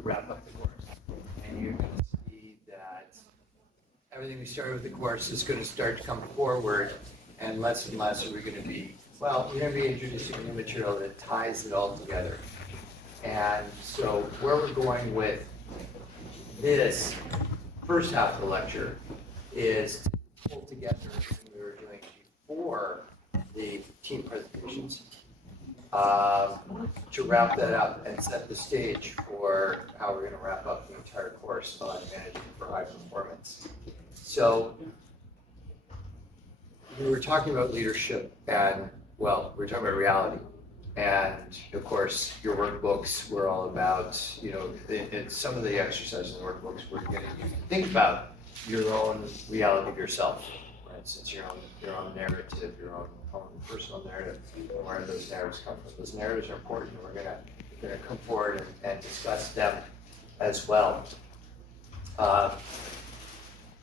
to wrap up the course. And you're going to see that everything we started with the course is going to start to come forward, and less are we going to be, well, we're going to be introducing new material that ties it all together. And so where we're going with this first half of the lecture is to pull together what we were doing before the team presentations, to wrap that up and set the stage for how we're going to wrap up the entire course on managing for high performance. So we were talking about leadership and, well, we were talking about reality. And of course, your workbooks were all about, you know, in some of the exercises in the workbooks were getting you to think about your own reality of yourself, for instance, your own narrative, your own personal narrative, and where those narratives come from. Those narratives are important, and we're gonna come forward and discuss them as well.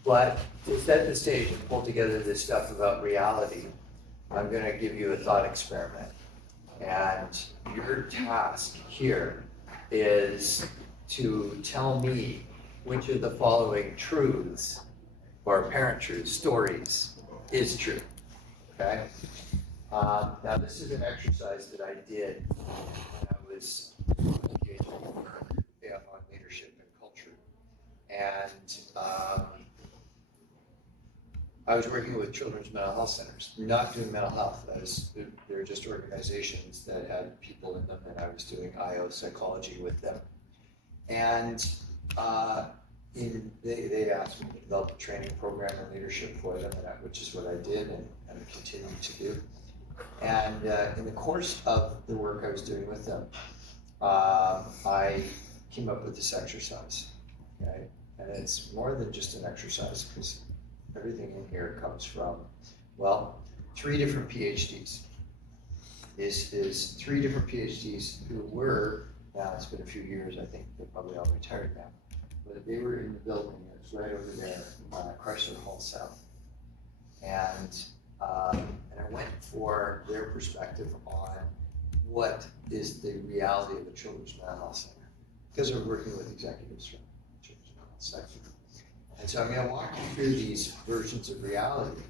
But to set the stage and pull together this stuff about reality, I'm gonna give you a thought experiment. And your task here is to tell me which of the following truths, or apparent truths, stories, is true, okay? Now this is an exercise that I did when I was engaged in work on leadership and culture. And I was working with children's mental health centers, not doing mental health. They're just organizations that had people in them, and I was doing IO psychology with them. And they asked me to develop a training program in leadership for them, which is what I did and continue to do. And in the course of the work I was doing with them, I came up with this exercise, okay? And it's more than just an exercise, because everything in here comes from, well, 3 different PhDs. This is 3 different PhDs who were, now it's been a few years, I think they're probably all retired now, but they were in the building. It was right over there, Chrysler Hall South. And I went for their perspective on what is the reality of a children's mental health center, because we're working with executives from children's mental health sector. And so I'm going to walk you through these versions of reality,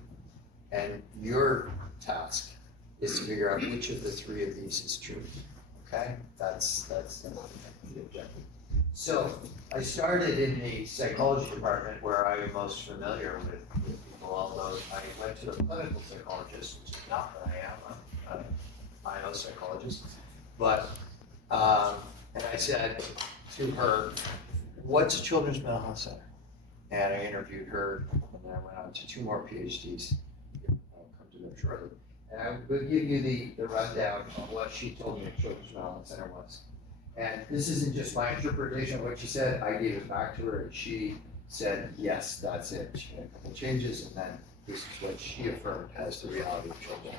and your task is to figure out which of the 3 of these is true. Okay, that's the objective. So I started in the psychology department, where I'm most familiar with people. Although I went to a clinical psychologist, which is not what I am. I'm a psychologist, but and I said to her, "What's a children's mental health center?" And I interviewed her, and then I went on to 2 more PhDs. I'll come to them shortly. And I will give you the rundown of what she told me a children's mental health center was. And this isn't just my interpretation of what she said. I gave it back to her, and she said, yes, that's it. She made a couple changes, and then this is what she affirmed as the reality of children.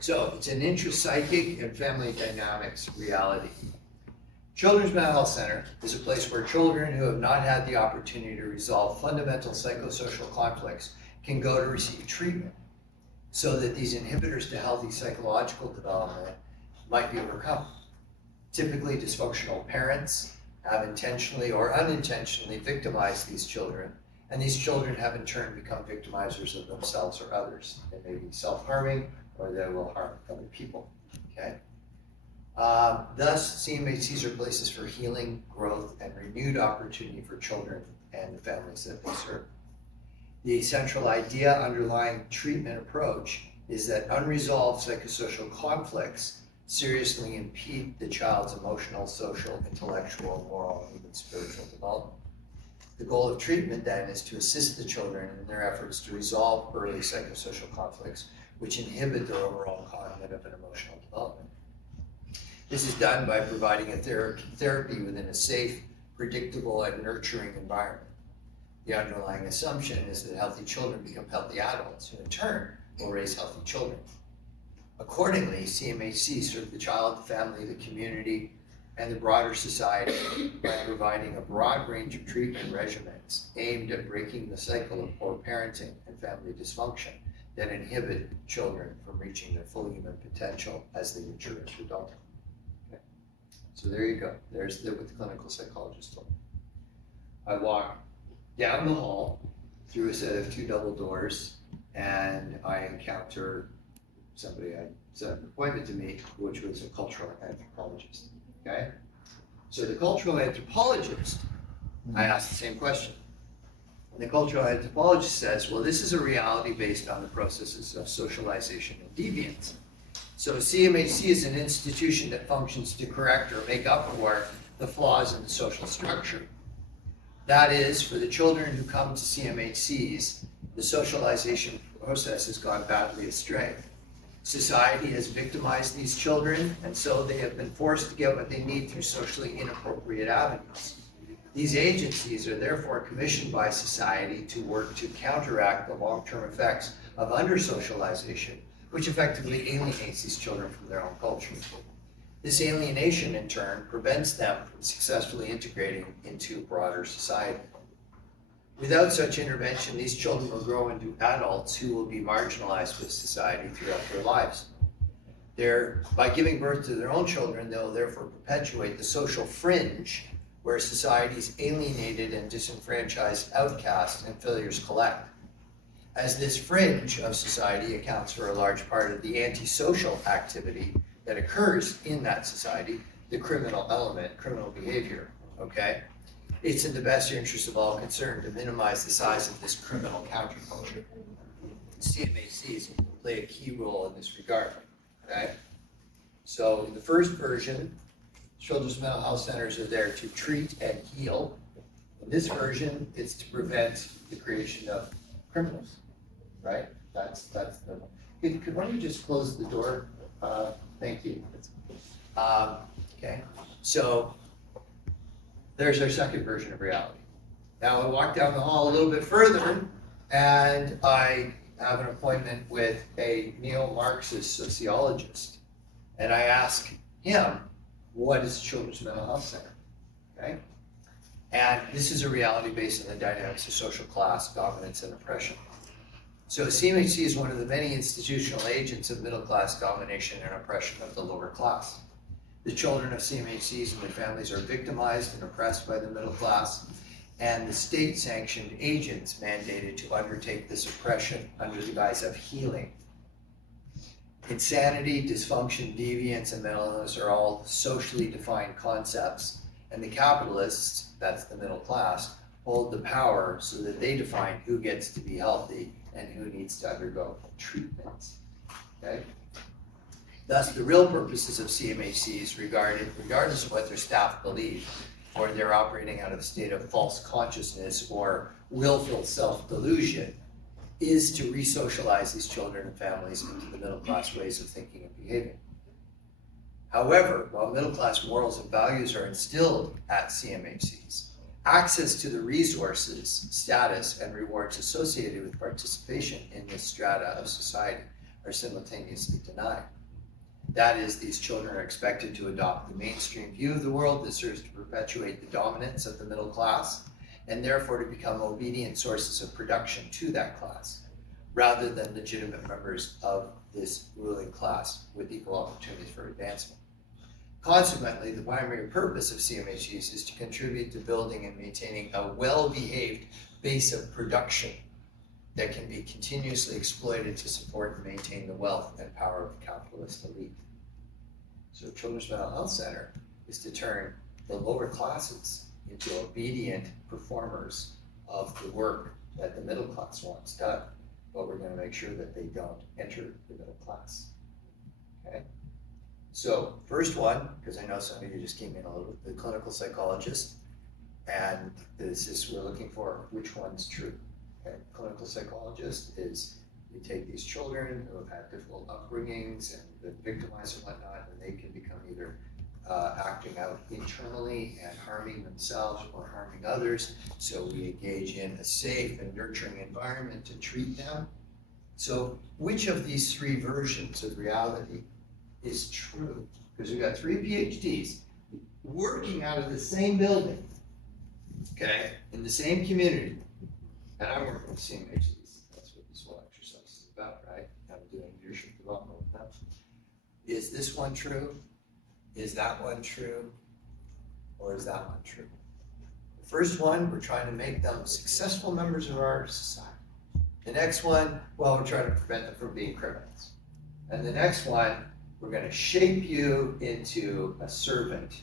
So it's an intrapsychic and family dynamics reality. Children's Mental Health Center is a place where children who have not had the opportunity to resolve fundamental psychosocial conflicts can go to receive treatment, so that these inhibitors to healthy psychological development might be overcome. Typically, dysfunctional parents have intentionally or unintentionally victimized these children, and these children have in turn become victimizers of themselves or others. They may be self-harming, or they will harm other people, okay? Thus, CMHCs are places for healing, growth, and renewed opportunity for children and the families that they serve. The central idea underlying treatment approach is that unresolved psychosocial conflicts seriously impede the child's emotional, social, intellectual, moral, and even spiritual development. The goal of treatment then is to assist the children in their efforts to resolve early psychosocial conflicts, which inhibit their overall cognitive and emotional development. This is done by providing a therapy within a safe, predictable, and nurturing environment. The underlying assumption is that healthy children become healthy adults, who in turn will raise healthy children. Accordingly, CMHC serve the child, the family, the community, and the broader society by providing a broad range of treatment regimens aimed at breaking the cycle of poor parenting and family dysfunction that inhibit children from reaching their full human potential as they mature into adulthood. Okay. So there you go. There's what the clinical psychologist told me. I walk down the hall through a set of 2 double doors, and I encounter somebody I set an appointment to meet, which was a cultural anthropologist. Okay? So the cultural anthropologist, I asked the same question. And the cultural anthropologist says, well, this is a reality based on the processes of socialization and deviance. So CMHC is an institution that functions to correct or make up for the flaws in the social structure. That is, for the children who come to CMHCs, the socialization process has gone badly astray. Society has victimized these children, and so they have been forced to get what they need through socially inappropriate avenues. These agencies are therefore commissioned by society to work to counteract the long-term effects of under-socialization, which effectively alienates these children from their own culture. This alienation, in turn, prevents them from successfully integrating into broader society. Without such intervention, these children will grow into adults who will be marginalized with society throughout their lives. By giving birth to their own children, they'll therefore perpetuate the social fringe where society's alienated and disenfranchised outcasts and failures collect. As this fringe of society accounts for a large part of the antisocial activity that occurs in that society, the criminal element, criminal behavior, okay? It's in the best interest of all concerned to minimize the size of this criminal counterculture. CMHCs play a key role in this regard, okay? So the first version, children's mental health centers are there to treat and heal. In this version, it's to prevent the creation of criminals, right? That's the, could one of you just close the door? Thank you. Okay, so there's our second version of reality. Now I walk down the hall a little bit further, and I have an appointment with a neo-Marxist sociologist, and I ask him, what is a children's mental health center? Okay, and this is a reality based on the dynamics of social class, dominance, and oppression. So CMHC is one of the many institutional agents of middle class domination and oppression of the lower class. The children of CMHCs and their families are victimized and oppressed by the middle class, and the state-sanctioned agents mandated to undertake this oppression under the guise of healing. Insanity, dysfunction, deviance, and mental illness are all socially defined concepts, and the capitalists, that's the middle class, hold the power so that they define who gets to be healthy and who needs to undergo treatment, okay? Thus, the real purposes of CMHCs, regardless of what their staff believe, or they're operating out of a state of false consciousness or willful self-delusion, is to re-socialize these children and families into the middle-class ways of thinking and behaving. However, while middle-class morals and values are instilled at CMHCs, access to the resources, status, and rewards associated with participation in this strata of society are simultaneously denied. That is, these children are expected to adopt the mainstream view of the world that serves to perpetuate the dominance of the middle class, and therefore to become obedient sources of production to that class, rather than legitimate members of this ruling class with equal opportunities for advancement. Consequently, the primary purpose of CMHCs is to contribute to building and maintaining a well-behaved base of production that can be continuously exploited to support and maintain the wealth and power of the capitalist elite. So Children's Mental Health Center is to turn the lower classes into obedient performers of the work that the middle class wants done, but we're going to make sure that they don't enter the middle class, okay? So first one, because I know some of you just came in a little bit, the clinical psychologist, and this is, we're looking for which one's true. Okay? Clinical psychologist is, you take these children who have had difficult upbringings and been victimized and whatnot, and they can become either acting out internally and harming themselves or harming others. So we engage in a safe and nurturing environment to treat them. So which of these three versions of reality is true? Because we've got 3 PhDs working out of the same building, okay, in the same community, and I'm working with CMHCs. That's what this whole exercise is about, right? I'm doing leadership development with them. Is this one true? Is that one true? Or is that one true? The first one, we're trying to make them successful members of our society. The next one, well, we're trying to prevent them from being criminals. And the next one, we're going to shape you into a servant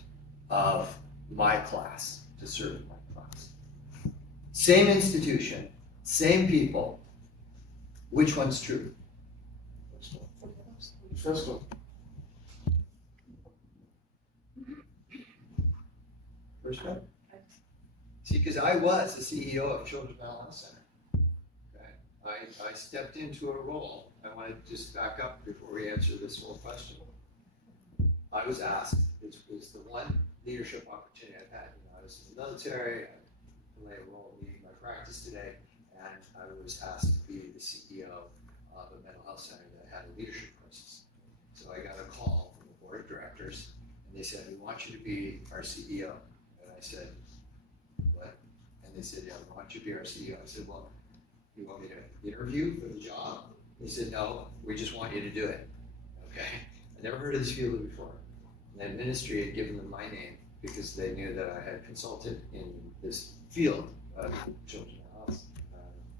of my class, to serve my class. Same institution, same people. Which one's true? First one. First one? See, because I was the CEO of Children's Mental Health Center. Okay? I stepped into a role. I want to just back up before we answer this whole question. I was asked, it was the one leadership opportunity I've had. You know, I was in the military, I played a role leading my practice today, and I was asked to be the CEO of a mental health center that had a leadership crisis. So I got a call from the board of directors, and they said, "We want you to be our CEO." And I said, "What?" And they said, "Yeah, we want you to be our CEO." I said, "Well, you want me to interview for the job?" They said, "No, we just want you to do it." Okay? I never heard of this field before. And the ministry had given them my name because they knew that I had consulted in this field of children's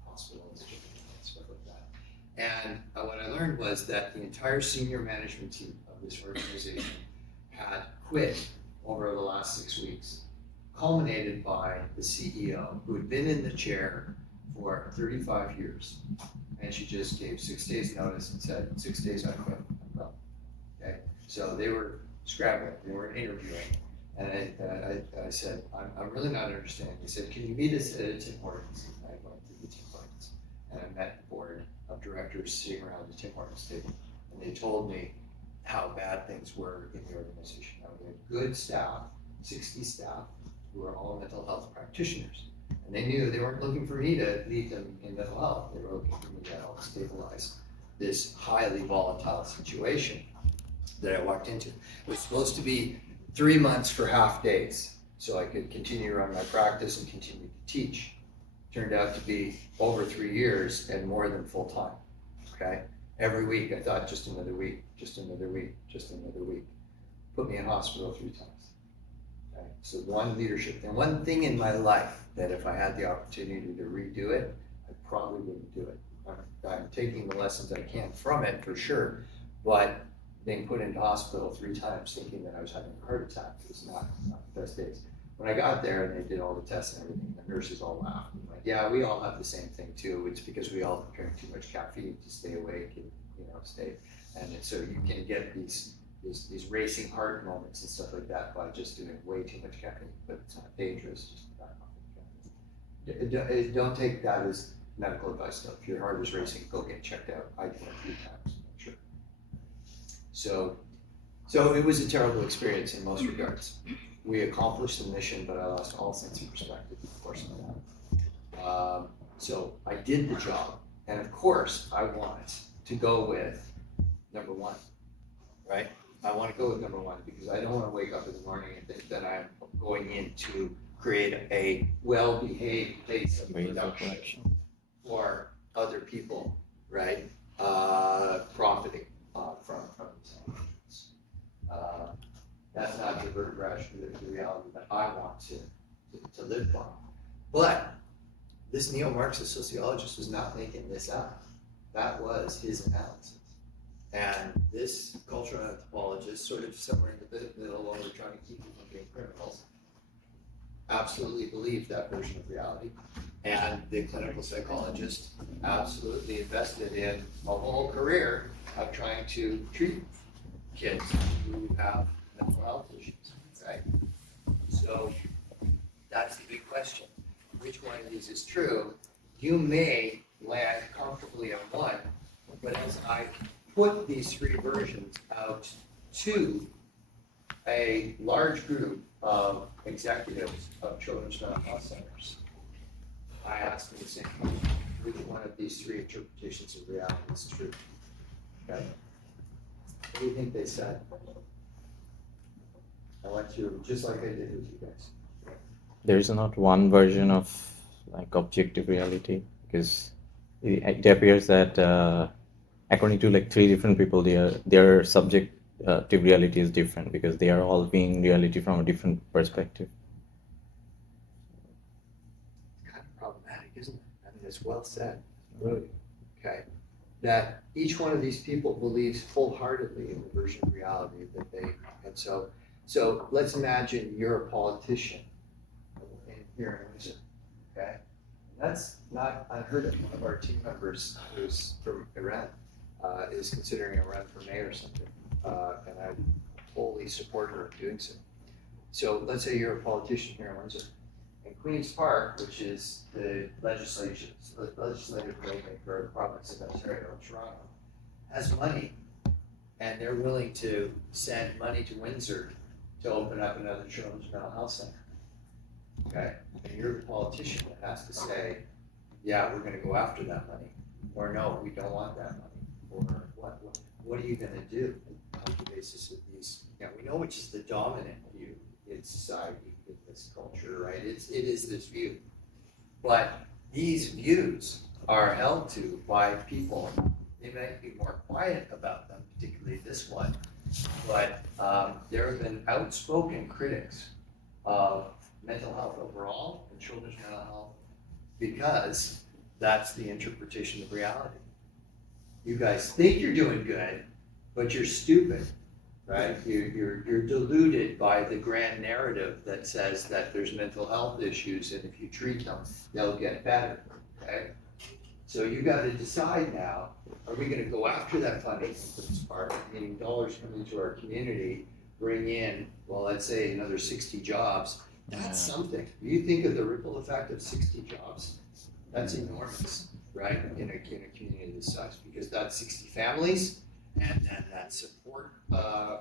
hospitals, stuff like that. And what I learned was that the entire senior management team of this organization had quit over the last 6 weeks, culminated by the CEO, who had been in the chair for 35 years. And she just gave 6 days notice and said, 6 days I quit. I'm done. Okay? So they were scrambling, they were interviewing. And I said, I'm really not understanding. They said, "Can you meet us at Tim Hortons?" And I went to the Tim Hortons. And I met the board of directors sitting around the Tim Hortons table. And they told me how bad things were in the organization. Now, we had good staff, 60 staff, who were all mental health practitioners. And they knew they weren't looking for me to lead them in mental health. They were looking for me to help stabilize this highly volatile situation that I walked into. It was supposed to be 3 months for half days, so I could continue to run my practice and continue to teach. Turned out to be over 3 years and more than full time. Okay? Every week I thought, just another week, just another week, just another week. Put me in hospital 3 times. Okay? So one leadership, and one thing in my life that if I had the opportunity to redo it, I probably wouldn't do it. I'm taking the lessons I can from it for sure, but being put into hospital 3 times thinking that I was having a heart attack was not the best days. When I got there and they did all the tests and everything, the nurses all laughed. I'm like, "Yeah, we all have the same thing too. It's because we all drink too much caffeine to stay awake and stay." And so you can get these racing heart moments and stuff like that by just doing way too much caffeine, but it's not dangerous. Just back off of caffeine. Don't take that as medical advice though. If your heart is racing, go get checked out. I did it 3 times. So it was a terrible experience in most regards. We accomplished the mission, but I lost all sense of perspective, of course, on that. So I did the job, and of course, I want to go with number 1, right? I want to go with number 1 because I don't want to wake up in the morning and think that I'm going in to create a well-behaved place of production for other people, right? Profiting from these actions. That's not the reality that I want to live by. But this neo-Marxist sociologist was not making this up. That was his analysis. And this cultural anthropologist, sort of somewhere in the middle while we're trying to keep people from being criminals, absolutely believed that version of reality. And the clinical psychologist absolutely invested in a whole career of trying to treat kids who have mental health issues, right? So that's the big question. Which one of these is true? You may land comfortably on one, but as I put these 3 versions out to a large group of executives of children's mental health centers, I asked them the same question: which one of these 3 interpretations of reality is true? Okay. What do you think they said? I went through just like I did with you guys. There is not one version of like objective reality, because it appears that according to like 3 different people, their subject reality is different because they are all being reality from a different perspective. It's kind of problematic, isn't it? I mean, it's well said, really. Okay. That each one of these people believes wholeheartedly in the version of reality that they, and so let's imagine you're a politician here in Windsor, okay? That's not unheard of. One of our team members who's from Iran is considering a run for mayor or something, and I wholly support her in doing so. So let's say you're a politician here in Windsor. And Queen's Park, which is the legislative building for the province of Ontario, Toronto, has money, and they're willing to send money to Windsor to open up another children's mental health center. Okay, and you're the politician that has to say, yeah, we're gonna go after that money, or no, we don't want that money, or what are you gonna do on the basis of these? You know, we know which is the dominant view in society, in this culture, right? It is this view, but these views are held to by people. They might be more quiet about them, particularly this one, but there have been outspoken critics of mental health overall and children's mental health because that's the interpretation of reality. You guys think you're doing good, but you're stupid, right? You're deluded by the grand narrative that says that there's mental health issues and if you treat them, they'll get better, okay? So you got to decide now, are we going to go after that funding for this park, meaning dollars come into our community, bring in, well, let's say another 60 jobs. That's something. You think of the ripple effect of 60 jobs, that's enormous, right? In a community this size, because that's 60 families, and then that support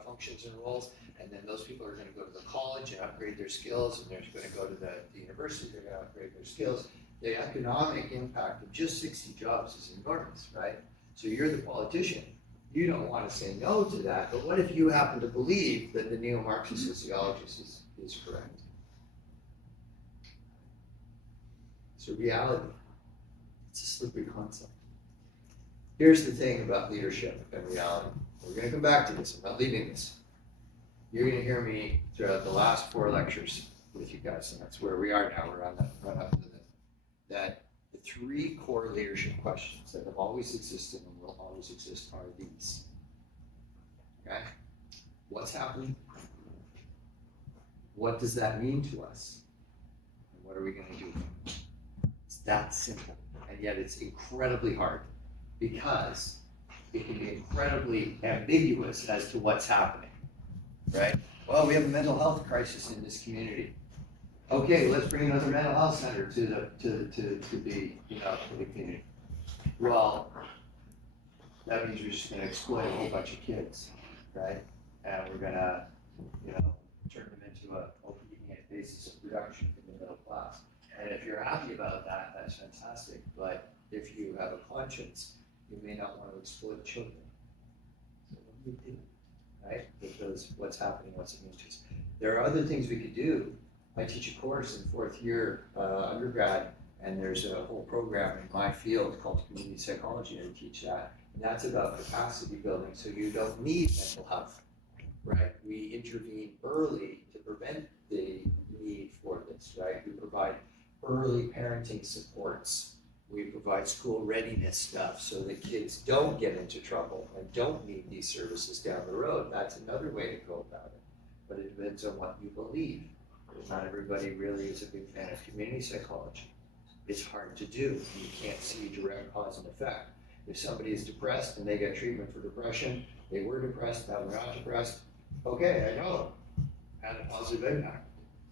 functions and roles, and then those people are going to go to the college and upgrade their skills, and they're going to go to the university, they're going to upgrade their skills. The economic impact of just 60 jobs is enormous, right? So you're the politician. You don't want to say no to that, but what if you happen to believe that the neo-Marxist sociologist is correct? It's a reality. It's a slippery concept. Here's the thing about leadership and reality. We're going to come back to this. I'm not leaving this. You're going to hear me throughout the last 4 lectures with you guys, and that's where we are now. We're on that run up to that the 3 core leadership questions that have always existed and will always exist are these. Okay? What's happening? What does that mean to us? And what are we going to do? It's that simple, and yet it's incredibly hard because it can be incredibly ambiguous as to what's happening, right? Well, we have a mental health crisis in this community. Okay, let's bring another mental health center to the community. Well, that means we're just going to exploit a whole bunch of kids, right? And we're going to, turn them into a obedient basis of production in the middle class. And if you're happy about that, that's fantastic. But if you have a conscience, you may not want to exploit children. So what do you do, right? Because what's happening, what's it mean to us? There are other things we could do. I teach a course in 4th year undergrad, and there's a whole program in my field called community psychology, and I teach that. And that's about capacity building, so you don't need mental health, right? We intervene early to prevent the need for this, right? We provide early parenting supports. We provide school readiness stuff so that kids don't get into trouble and don't need these services down the road. That's another way to go about it. But it depends on what you believe. Not everybody really is a big fan of community psychology. It's hard to do. You can't see direct cause and effect. If somebody is depressed and they get treatment for depression, they were depressed, now they're not depressed, okay, I know, had a positive impact.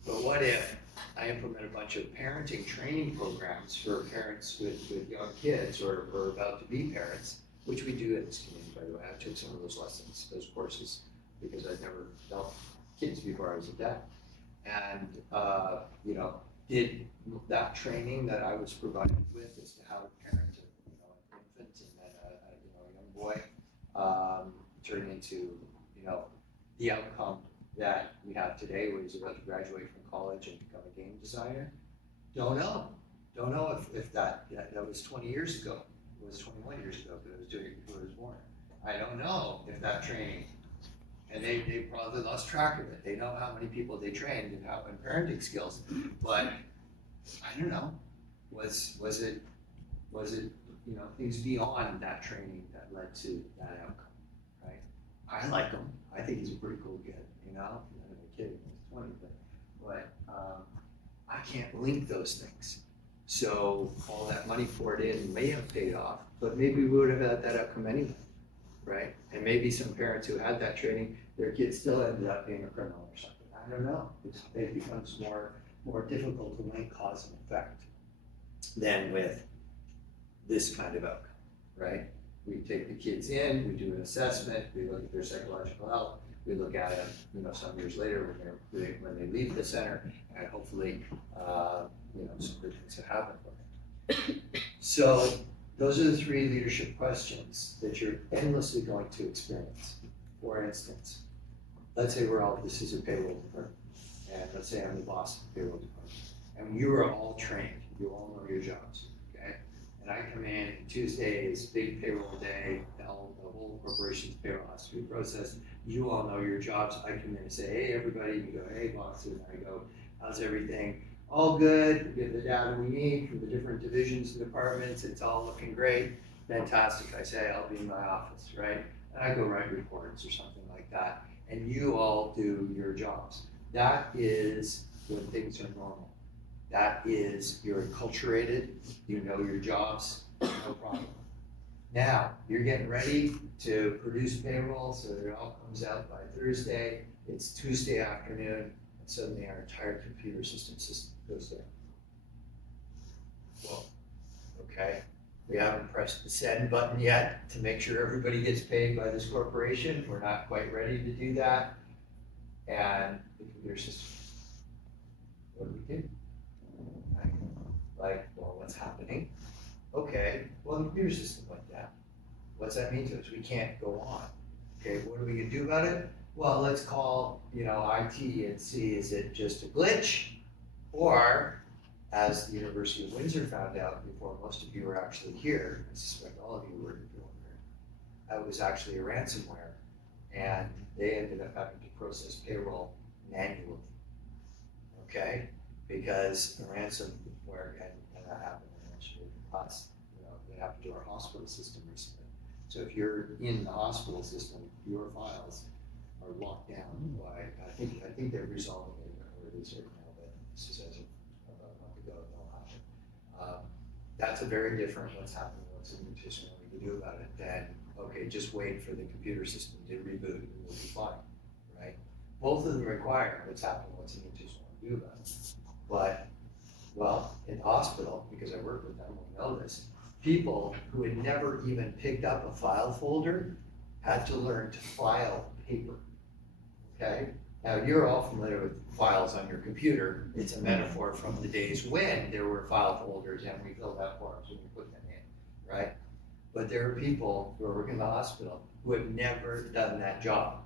But what if I implement a bunch of parenting training programs for parents with young kids or about to be parents, which we do in this community, by the way. I took some of those lessons, those courses, because I'd never dealt kids before I was a dad. And, did that training that I was provided with as to how to parent an infant and then a young boy turn into, the outcome that we have today where he's about to graduate from college and become a game designer. Don't know if that was 20 years ago. It was 21 years ago, but I was doing it before I was born. I don't know if that training And they probably lost track of it. They know how many people they trained and how, and parenting skills, but I don't know, was it, you know, things beyond that training that led to that outcome, right? I like him. I think he's a pretty cool kid, you know, I'm not even kidding, he's 20, but I can't link those things. So all that money poured in may have paid off, but maybe we would have had that outcome anyway, right? And maybe some parents who had that training, their kids still ended up being a criminal or something. I don't know. It becomes more difficult to link cause and effect than with this kind of outcome, right? We take the kids in, we do an assessment, we look at their psychological health, we look at them, you know, some years later when they leave the center, and hopefully, you know, some good things have happened for them. So those are the three leadership questions that you're endlessly going to experience. For instance, let's say this is a payroll department, and let's say I'm the boss of the payroll department, and you are all trained, you all know your jobs, okay? And I come in, and Tuesday is big payroll day, the whole corporation's payroll has to be processed. You all know your jobs. I come in and say, hey, everybody, you go, hey, boss, and I go, how's everything? All good, we get the data we need from the different divisions and departments, it's all looking great, fantastic. I say, I'll be in my office, right? And I go write reports or something like that, and you all do your jobs. That is when things are normal. That is, you're enculturated, you know your jobs, no problem. Now, you're getting ready to produce payroll so that it all comes out by Thursday. It's Tuesday afternoon, and suddenly our entire computer system goes down. Well, okay, we haven't pressed the send button yet to make sure everybody gets paid by this corporation. We're not quite ready to do that. And the computer system, what do we do? Right? Like, well, what's happening? Okay, well, the computer system went down. What's that mean to us? We can't go on. Okay, what are we gonna do about it? Well, let's call, you know, IT and see, is it just a glitch? Or, as the University of Windsor found out before most of you were actually here, I suspect all of you were here, that was actually a ransomware. And they ended up having to process payroll manually. Okay, because a ransomware, and that happened eventually to us, you know, it happened to our hospital system recently. So if you're in the hospital system, your files are locked down by, I think they're resolving it, or at least right now, but this is as of about a month ago, they'll happen. That's a very different what's happening, what's in the nutrition, what we can do about it, than, okay, just wait for the computer system to reboot and we'll be fine, right? Both of them require what's happening, what's in the nutrition, what we do about it. But, well, in the hospital, because I work with them, we know this, people who had never even picked up a file folder had to learn to file paper, okay? Now, you're all familiar with files on your computer. It's a metaphor from the days when there were file folders and we filled out forms and we put them in, right? But there are people who are working in the hospital who have never done that job.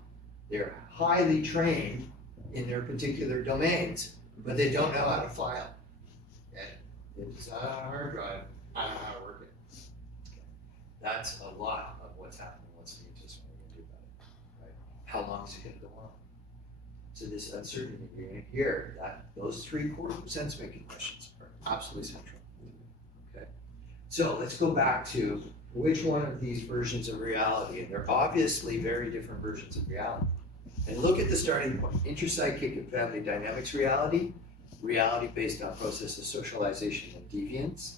They're highly trained in their particular domains, but they don't know how to file. Okay? It's not on a hard drive, I don't know how to work it. Okay. That's a lot of what's happening, what's the just what we're gonna do about it, right? How long is it gonna go on? So this uncertainty you're gonna hear, that those three core sense-making questions are absolutely central. Okay. So let's go back to which one of these versions of reality, and they're obviously very different versions of reality. And look at the starting point, intrapsychic and family dynamics reality, reality based on process of socialization and deviance,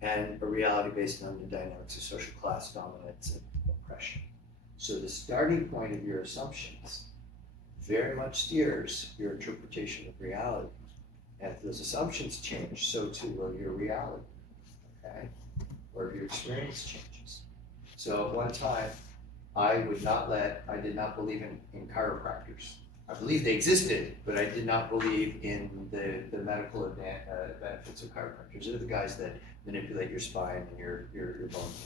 and a reality based on the dynamics of social class dominance and oppression. So the starting point of your assumptions very much steers your interpretation of reality. And if those assumptions change, so too will your reality, okay? Or if your experience changes. So at one time, I did not believe in chiropractors. I believed they existed, but I did not believe in the medical benefits of chiropractors. They're the guys that manipulate your spine and your bones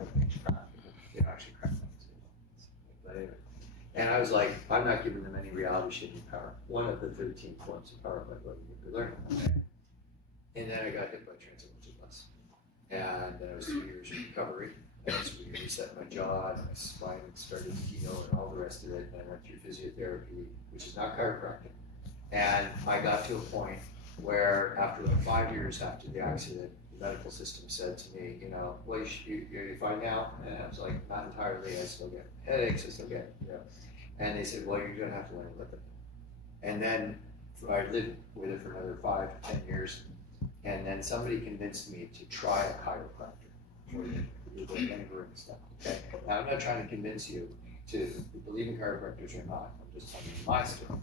and make you crack. They don't actually crack bones. But anyway. And I was like, I'm not giving them any reality shaping power. One of the 13 forms of power, by the way, you could learn. Okay. And then I got hit by transit, which is less. And then I was 3 years in recovery. I just reset my jaw and my spine started to heal and all the rest of it. And I went through physiotherapy, which is not chiropractic. And I got to a point where after like 5 years after the accident, the medical system said to me, you know, well, you're fine now. And I was like, not entirely. I still get headaches. I still get, you know. And they said, well, you're going to have to learn to live with it. And then I lived with it for another 5 to 10 years. And then somebody convinced me to try a chiropractor for the lingering stuff. Okay. Now I'm not trying to convince you to believe in chiropractors or not. I'm just telling you my story.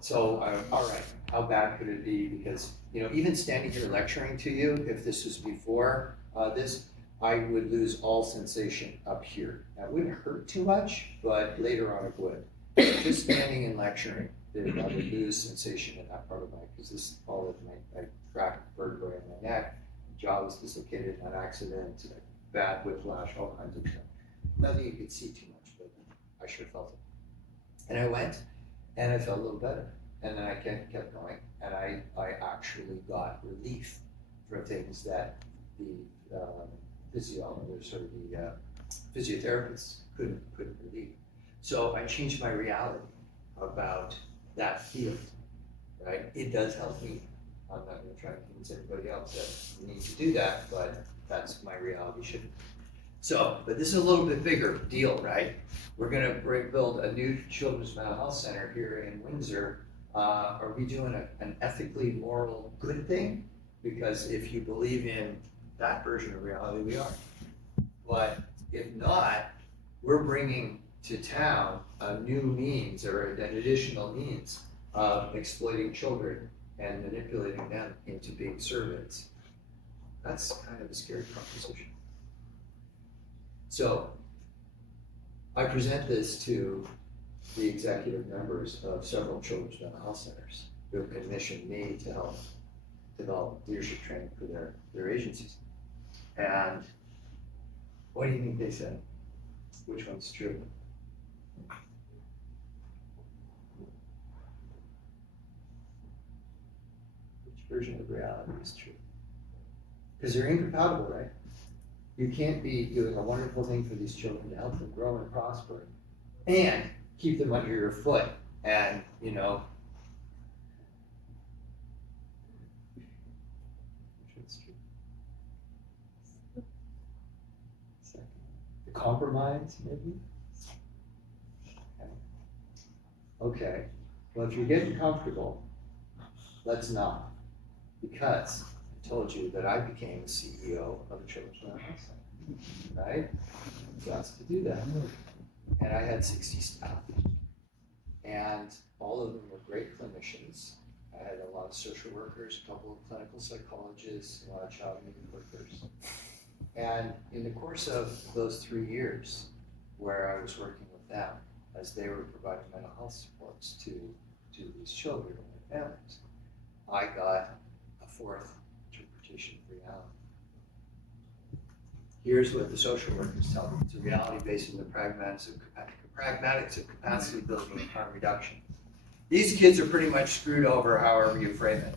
So, all right, how bad could it be? Because, you know, even standing here lecturing to you, if this was before this, I would lose all sensation up here. Now, it wouldn't hurt too much, but later on it would. Just standing and lecturing, I would lose sensation in that part of my, because this all of my cracked vertebrae in my neck, jaw was dislocated in an accident, bad whiplash, all kinds of stuff. Nothing you could see too much, but I sure felt it. And I went, and I felt a little better. And then I kept going, and I actually got relief for things that the physiotherapists couldn't relieve. So I changed my reality about that field, right? It does help me. I'm not going to try to convince everybody else that you need to do that, but that's my reality. So, but this is a little bit bigger deal, right? We're going to build a new children's mental health center here in Windsor. Are we doing an ethically moral good thing? Because if you believe in that version of reality, we are. But if not, we're bringing to town a new means or an additional means of exploiting children and manipulating them into being servants. That's kind of a scary proposition. So I present this to the executive members of several children's mental health centers who have commissioned me to help develop leadership training for their agencies. And what do you think they said? Which one's true? Which version of reality is true? Because they're incompatible, right? You can't be doing a wonderful thing for these children to help them grow and prosper and keep them under your foot and, you know, which one's true? Second. The compromise, maybe? Okay, well, if you're getting comfortable, let's not. Because I told you that I became the CEO of a children's mental health center, right? I was asked to do that. And I had 60 staff. And all of them were great clinicians. I had a lot of social workers, a couple of clinical psychologists, a lot of child and youth workers. And in the course of those 3 years where I was working with them, as they were providing mental health supports to these children and their families, I got a fourth interpretation of reality. Here's what the social workers tell me. It's a reality based on the pragmatics of capacity building and harm reduction. These kids are pretty much screwed over however you frame it.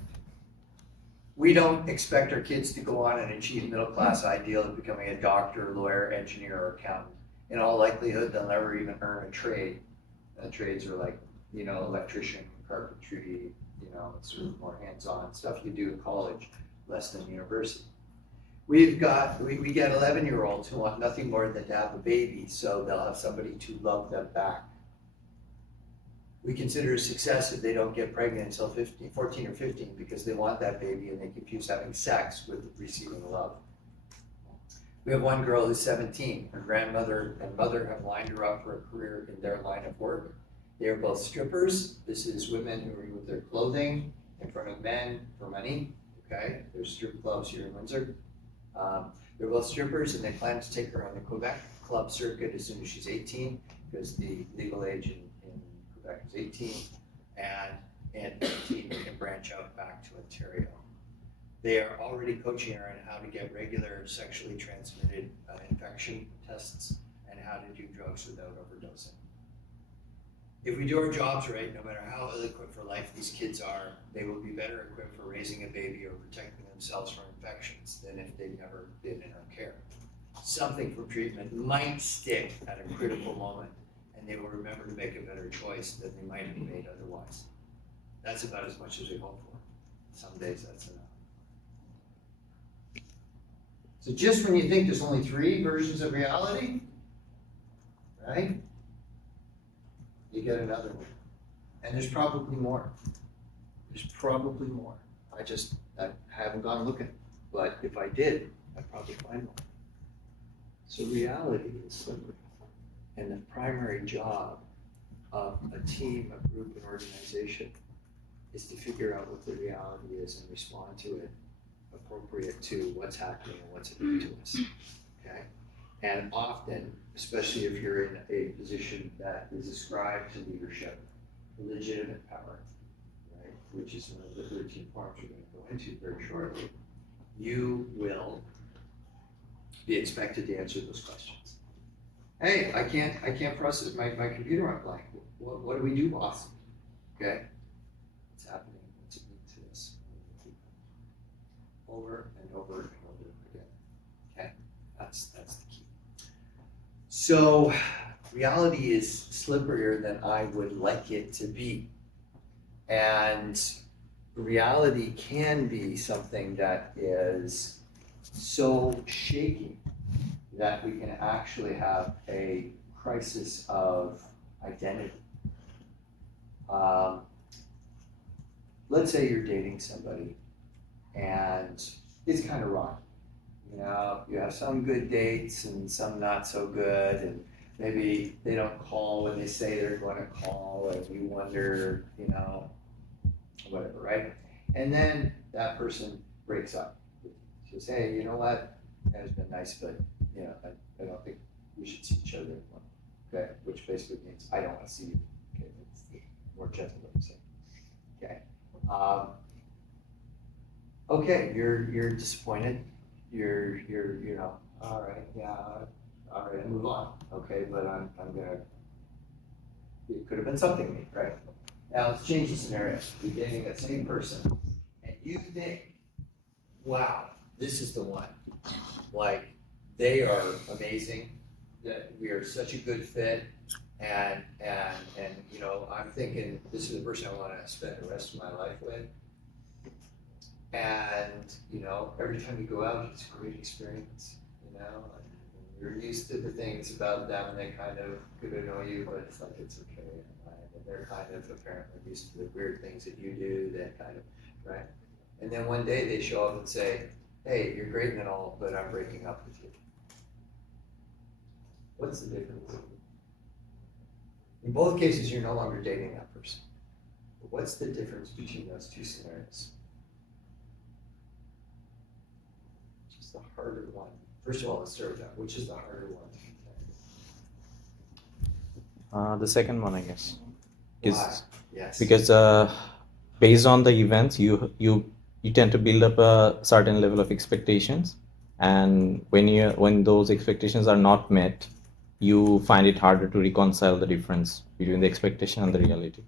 We don't expect our kids to go on and achieve middle class ideal of becoming a doctor, lawyer, engineer, or accountant. In all likelihood, they'll never even earn a trade. And trades are like, you know, electrician, carpentry, you know, sort of more hands-on stuff you do in college, less than university. We get 11-year-olds who want nothing more than to have a baby, so they'll have somebody to love them back. We consider a success if they don't get pregnant until 14 or 15 because they want that baby and they confuse having sex with receiving love. We have one girl who's 17. Her grandmother and mother have lined her up for a career in their line of work. They are both strippers. This is women who remove their clothing in front of men for money. Okay, there's strip clubs here in Windsor. They're both strippers and they plan to take her on the Quebec club circuit as soon as she's 18 because the legal age in Quebec is 18 and 18 can branch out back to Ontario. They are already coaching her on how to get regular sexually transmitted infection tests and how to do drugs without overdosing. If we do our jobs right, no matter how ill-equipped for life these kids are, they will be better equipped for raising a baby or protecting themselves from infections than if they've never been in our care. something from treatment might stick at a critical moment, and they will remember to make a better choice than they might have made otherwise. That's about as much as we hope for. Some days that's enough. So just when you think there's only 3 versions of reality, right? You get another one. And there's probably more. There's probably more. I haven't gone looking, but if I did, I'd probably find more. So reality is slippery. And the primary job of a team, a group, an organization is to figure out what the reality is and respond to it appropriate to what's happening and what's it mean to us. Okay? And often, especially if you're in a position that is ascribed to leadership, legitimate power, right, which is one of the 13 forms we're going to go into very shortly, you will be expected to answer those questions. Hey, I can't process my computer went blank. What do we do, boss? Okay? What's happening? What's it mean to us? Over and over and over again. Okay? That's the key. So reality is slipperier than I would like it to be. And reality can be something that is so shaky that we can actually have a crisis of identity. Let's say you're dating somebody and it's kind of rocky. You know, you have some good dates and some not so good, and maybe they don't call when they say they're going to call, and you wonder, you know, whatever, right? And then that person breaks up. Says, hey, you know what? It's been nice, but you know, I don't think we should see each other anymore. Okay, which basically means I don't want to see you. Okay, it's the more gentle way to say. Okay. Okay, you're disappointed. You're you know, all right, yeah, all right, move on. Okay, but I'm gonna. It could have been something neat, right? Now let's change the scenario. You're dating that same person, and you think, wow, this is the one. Like, they are amazing. That we are such a good fit, and you know, I'm thinking this is the person I want to spend the rest of my life with. And you know, every time you go out, it's a great experience. You know, and you're used to the things about them, and they kind of could annoy you, but it's like it's okay. And they're kind of apparently used to the weird things that you do, that kind of, right? And then one day they show up and say, hey, you're great and all, but I'm breaking up with you. What's the difference? In both cases, you're no longer dating that person. But what's the difference between those two scenarios? Which is the harder one? First of all, let's start with that. Which is the harder one? The second one, I guess. Why? Yes. Because based on the events, you tend to build up a certain level of expectations, and when those expectations are not met, you find it harder to reconcile the difference between the expectation and the reality.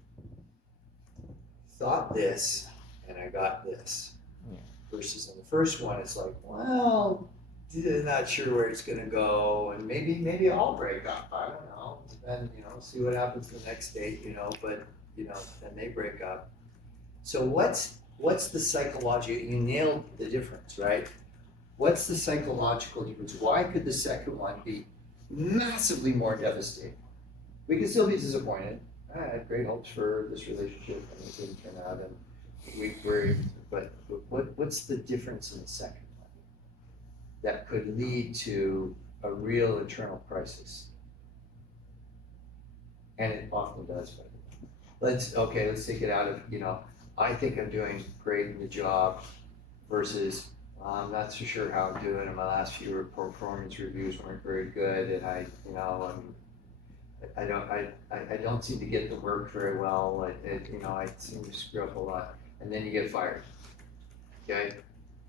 Thought this, and I got this. Yeah. Versus in the first one, it's like, well, not sure where it's going to go, and maybe I'll break up. I don't know. And you know, see what happens the next date. You know, but you know, then they break up. So what's the psychological? You nailed the difference, right? What's the psychological difference? Why could the second one be massively more devastating? We can still be disappointed. I had great hopes for this relationship, and it didn't turn out, and but what's the difference in the second one that could lead to a real internal crisis? And it often does, by the way. Let's take it out of, you know, I think I'm doing great in the job versus I'm not so sure how I'm doing, and my last few performance reviews weren't very good, and I don't seem to get the work very well. You know, I seem to screw up a lot, and then you get fired. Okay,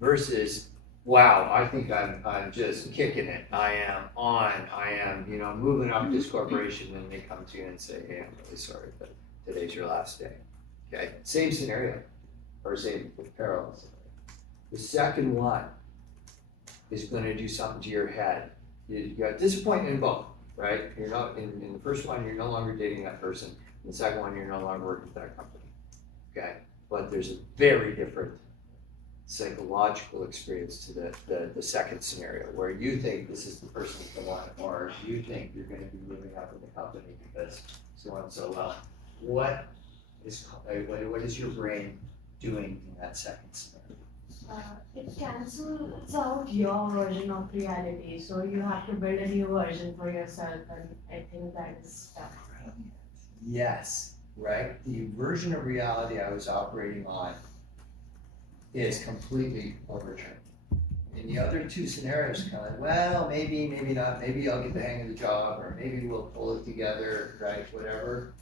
versus, wow, I think I'm just kicking it. I am you know, moving up this corporation, and they come to you and say, hey, I'm really sorry, but today's your last day. Okay, same scenario, or same parallels. The second one is going to do something to your head you got disappointment in both, right? You're not, in the first one, you're no longer dating that person. In the second one, you're no longer working with that company, okay? But there's a very different psychological experience to the second scenario, where you think this is the person you want, or you think you're gonna be moving up in the company because so and so well. What is your brain doing in that second scenario? It cancels out your version of reality, so you have to build a new version for yourself, and I think that is tough. Yes, right? The version of reality I was operating on is completely overturned. In the other two scenarios, kind of like, well, maybe, maybe not, maybe I'll get the hang of the job, or maybe we'll pull it together, right, whatever.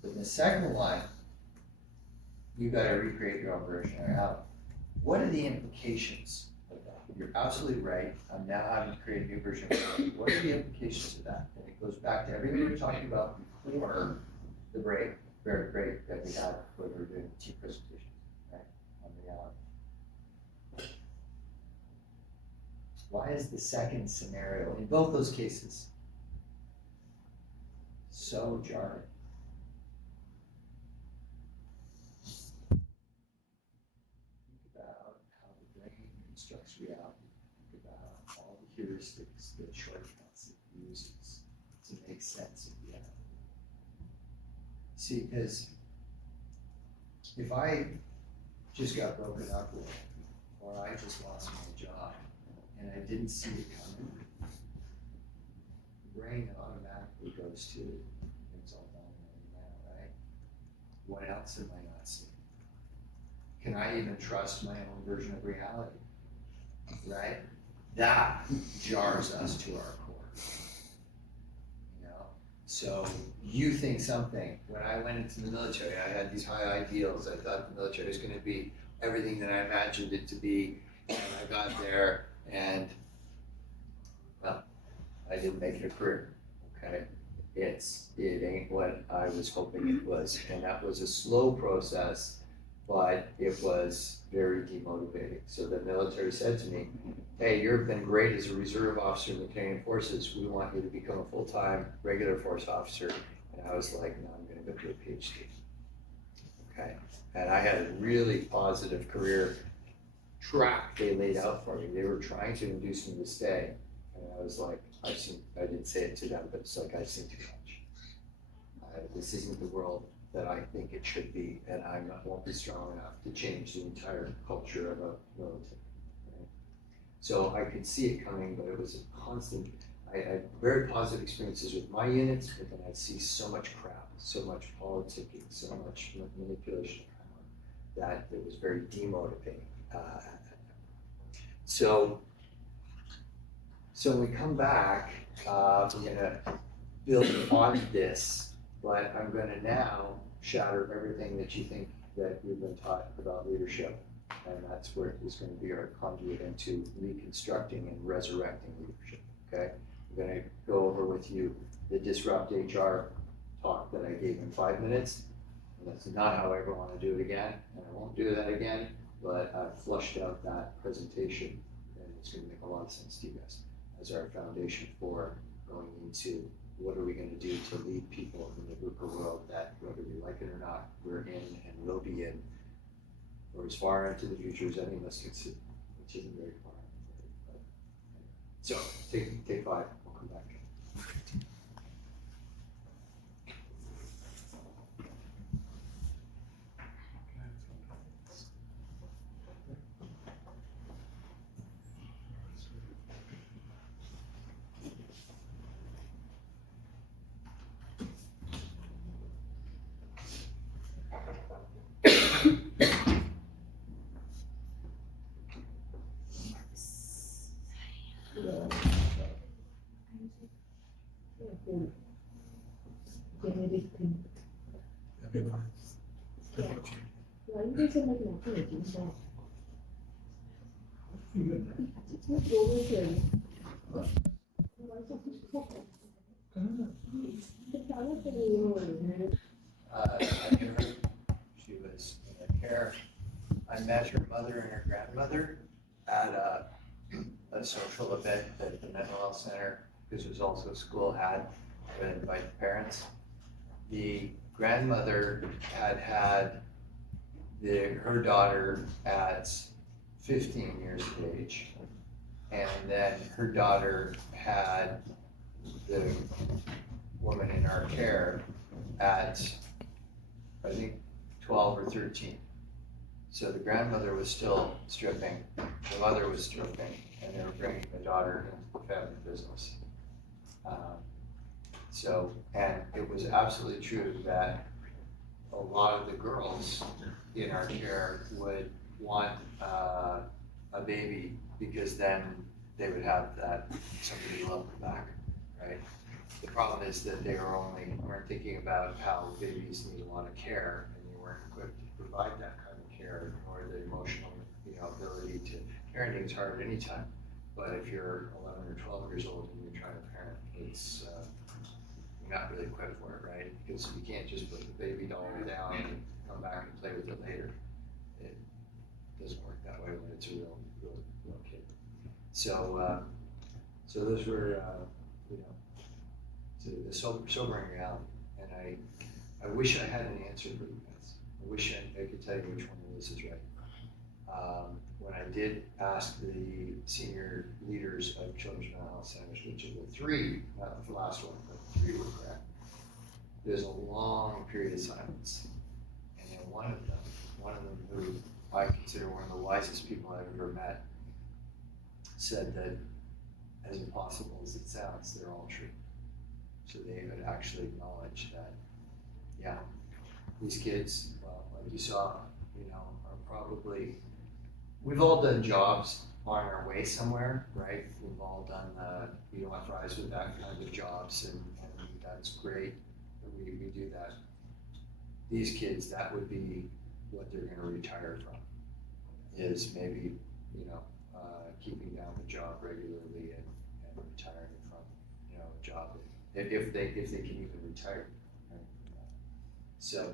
But in the second one, you gotta recreate your own version of reality. What are the implications of that? You're absolutely right. I'm now having to create a new version of reality. What are the implications of that? And it goes back to everything we were talking about before the break, very break that we had when we were doing the team presentation, right, on reality. Why is the second scenario, in both those cases, so jarring? Think about how the brain constructs reality. Think about all the heuristics, the shortcuts it uses to make sense of reality. See, because if I just got broken up with, or I just lost my job, and I didn't see it coming, the brain automatically goes to, it's all done now, right? What else am I not seeing? Can I even trust my own version of reality? Right? That jars us to our core. You know? So you think something. When I went into the military, I had these high ideals. I thought the military was going to be everything that I imagined it to be. And I got there, and well, I didn't make it a career. Okay, it ain't what I was hoping it was, and that was a slow process, but it was very demotivating. So the military said to me, "Hey, you've been great as a reserve officer in the Canadian Forces. We want you to become a full-time regular force officer." And I was like, "No, I'm going to go do a PhD." Okay, and I had a really positive career track they laid out for me. They were trying to induce me to stay. And I was like, I didn't say it to them, but it's like, I've seen too much. This isn't the world that I think it should be, and I won't be strong enough to change the entire culture of a military. Right? So I could see it coming, but it was a constant. I had very positive experiences with my units, but then I'd see so much crap, so much politicking, so much manipulation of power, that it was very demotivating. So when we come back, we're gonna build on this, but I'm gonna now shatter everything that you think that you've been taught about leadership. And that's where it's gonna be our conduit into reconstructing and resurrecting leadership, okay? I'm gonna go over with you the Disrupt HR talk that I gave in 5 minutes. And that's not how I ever wanna do it again, and I won't do that again. But I've flushed out that presentation, and it's going to make a lot of sense to you guys as our foundation for going into what are we going to do to lead people in the VUCA world that, whether we like it or not, we're in and will be in, or as far into the future as any of us can see, which isn't very far. But, so take 5. We'll come back. I knew her. She was in care. I met her mother and her grandmother at a social event at the mental health center. because it was also a school had, to invite parents. The grandmother had her daughter at 15 years of age, and then her daughter had the woman in our care at, I think, 12 or 13. So the grandmother was still stripping, the mother was stripping, and they were bringing the daughter into the family business. And it was absolutely true that a lot of the girls in our care would want a baby, because then they would have that somebody love them back, right? The problem is that they weren't thinking about how babies need a lot of care, and they weren't equipped to provide that kind of care, nor the emotional, ability to. Parenting is hard anytime, but if you're 11 or 12 years old and you're trying to parent, it's you're not really equipped for it, right? Because you can't just put the baby doll down and come back and play with it later. It doesn't work that way when it's a real kid. So those were, the sobering reality. And I wish I had an answer for you guys. I wish I could tell you which one of this is right. When I did ask the senior leaders of Children's Mental Health Centers, which of the three, not the last one, but the three were correct, there's a long period of silence. And then one of them who I consider one of the wisest people I've ever met, said that as impossible as it sounds, they're all true. So they would actually acknowledge that, yeah, these kids, well, like you saw, are probably, we've all done jobs on our way somewhere, right? We've all done fries with that kind of jobs, and that's great that we do that. These kids, that would be what they're gonna retire from, is maybe, keeping down the job regularly and retiring from, a job, if they can even retire. Right? So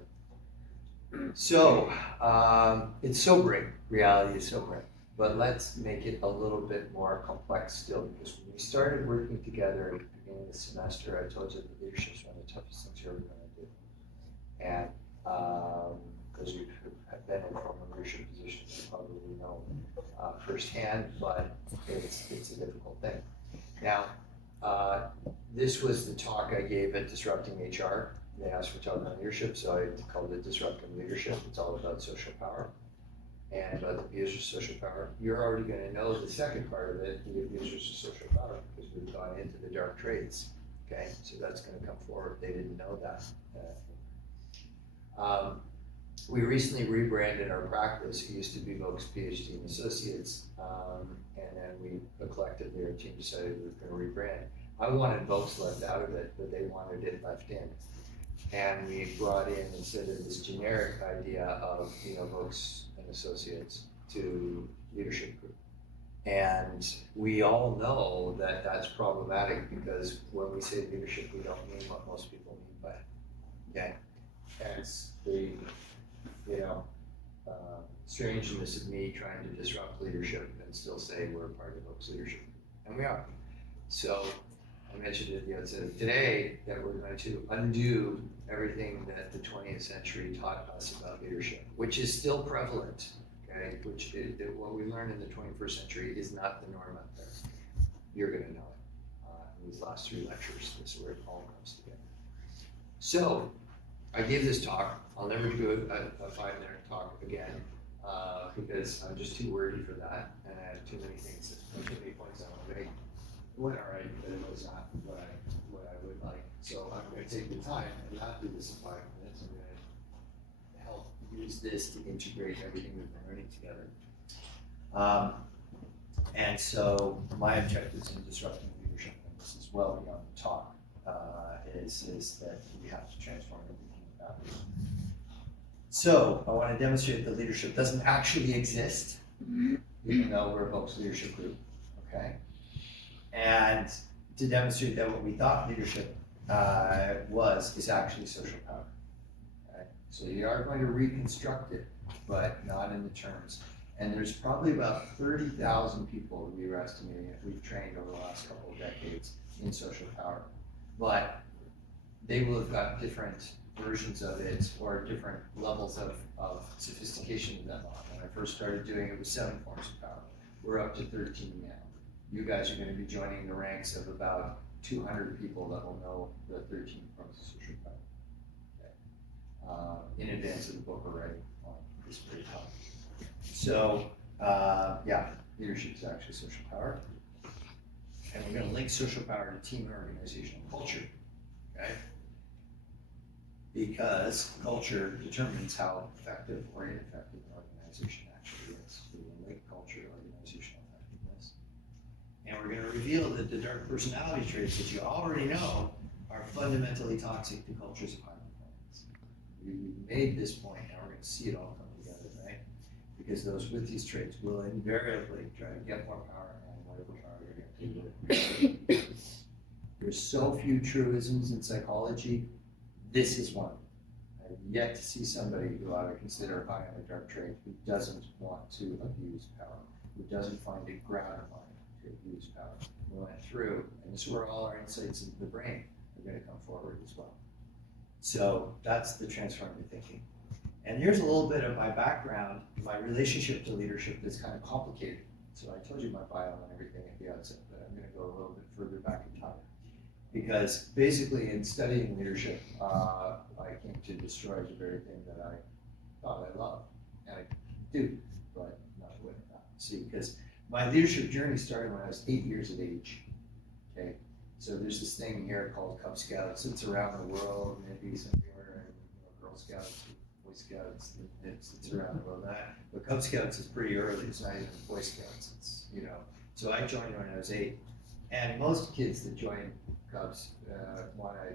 it's sobering, reality is sobering, but let's make it a little bit more complex still, because when we started working together at the beginning of the semester, I told you that leadership is one of the toughest things you're ever going to do. And because you have been in formal leadership positions, you probably know firsthand, but it's a difficult thing. Now, this was the talk I gave at Disrupting HR. They asked for talk on leadership, so I called it Disrupting Leadership. It's all about social power and about the abusers of social power. You're already going to know the second part of it, the abusers of social power, because we've gone into the dark trades. Okay, so that's going to come forward. They didn't know that. We recently rebranded our practice. It used to be Vokes PhD and Associates, and then we collectively, our team decided we were going to rebrand. I wanted Vokes left out of it, but they wanted it left in. And we brought in, instead of this generic idea of, Vokes and Associates, to leadership group. And we all know that that's problematic, because when we say leadership, we don't mean what most people mean by it. Okay? Hence the, strangeness of me trying to disrupt leadership and still say we're a part of Vokes leadership. And we are. So I mentioned at the outset of today that we're going to undo everything that the 20th century taught us about leadership, which is still prevalent, okay? What we learned in the 21st century is not the norm out there. You're going to know it in these last three lectures. This is where it all comes together. So I gave this talk. I'll never do a 5-minute talk again, because I'm just too wordy for that, and I have too many points I want to make. It went all right, but it was not what I would like. So I'm going to take the time and not do this in 5 minutes. I'm going to help use this to integrate everything we've been learning together. And so my objectives in disrupting leadership, and this is well beyond the talk, is that we have to transform everything about it. So I want to demonstrate that leadership doesn't actually exist, even though we're a Vokes leadership group, okay? And to demonstrate that what we thought leadership is actually social power. Okay? So you are going to reconstruct it, but not in the terms. And there's probably about 30,000 people, we were estimating, that we've trained over the last couple of decades in social power. But they will have got different versions of it or different levels of sophistication of them on. When I first started doing it with 7 forms of power. We're up to 13 now. You guys are going to be joining the ranks of about 200 people that will know the 13 forms of social power. Okay. In advance of the book we're writing on this very topic. So, yeah, leadership is actually social power. And we're going to link social power to team and organizational culture, okay? Because culture determines how effective or ineffective an organization actually is. We will link culture to organizational effectiveness. And we're going to reveal that the dark personality traits that you already know are fundamentally toxic to cultures of high performance. We made this point, and we're going to see it all come together, right? Because those with these traits will invariably try to get more power and whatever power they're going to take with it. There's so few truisms in psychology. This is one. I've yet to see somebody who I would consider high on a dark trait who doesn't want to abuse power, who doesn't find it gratifying to abuse power. We went through, and this is where all our insights into the brain are going to come forward as well. So that's the transformative thinking. And here's a little bit of my background, my relationship to leadership that's kind of complicated. So I told you my bio and everything at the outset, but I'm going to go a little bit further back in time. Because basically in studying leadership, I came to destroy the very thing that I thought I loved. And I do, but not with that. See, because my leadership journey started when I was 8 years of age. Okay, so there's this thing here called Cub Scouts. It's around the world, maybe some of you are in Girl Scouts, Boy Scouts, it's around the world. But Cub Scouts is pretty early, it's not even Boy Scouts, it's, so I joined when I was 8. And most kids that join Cubs want to,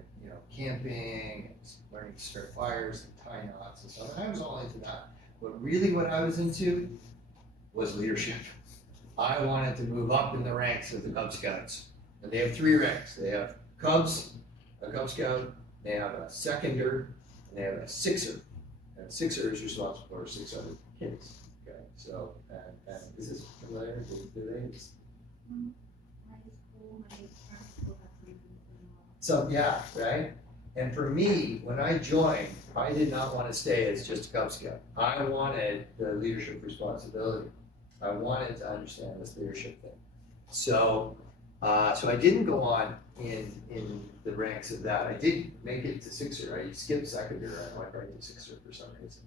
camping, and learning to start fires and tie knots and stuff. And I was all into that. But really what I was into was leadership. I wanted to move up in the ranks of the Cub Scouts. And they have 3 ranks. They have Cubs, a Cub Scout, they have a seconder, and they have a sixer. And a sixer is responsible for 6 other kids. Okay, so, and is this familiar? So, yeah, right? And for me, when I joined, I did not want to stay as just a Cub Scout. I wanted the leadership responsibility. I wanted to understand this leadership thing. So I didn't go on in the ranks of that. I did make it to sixer. I skipped seconder. I went right to sixer for some reason,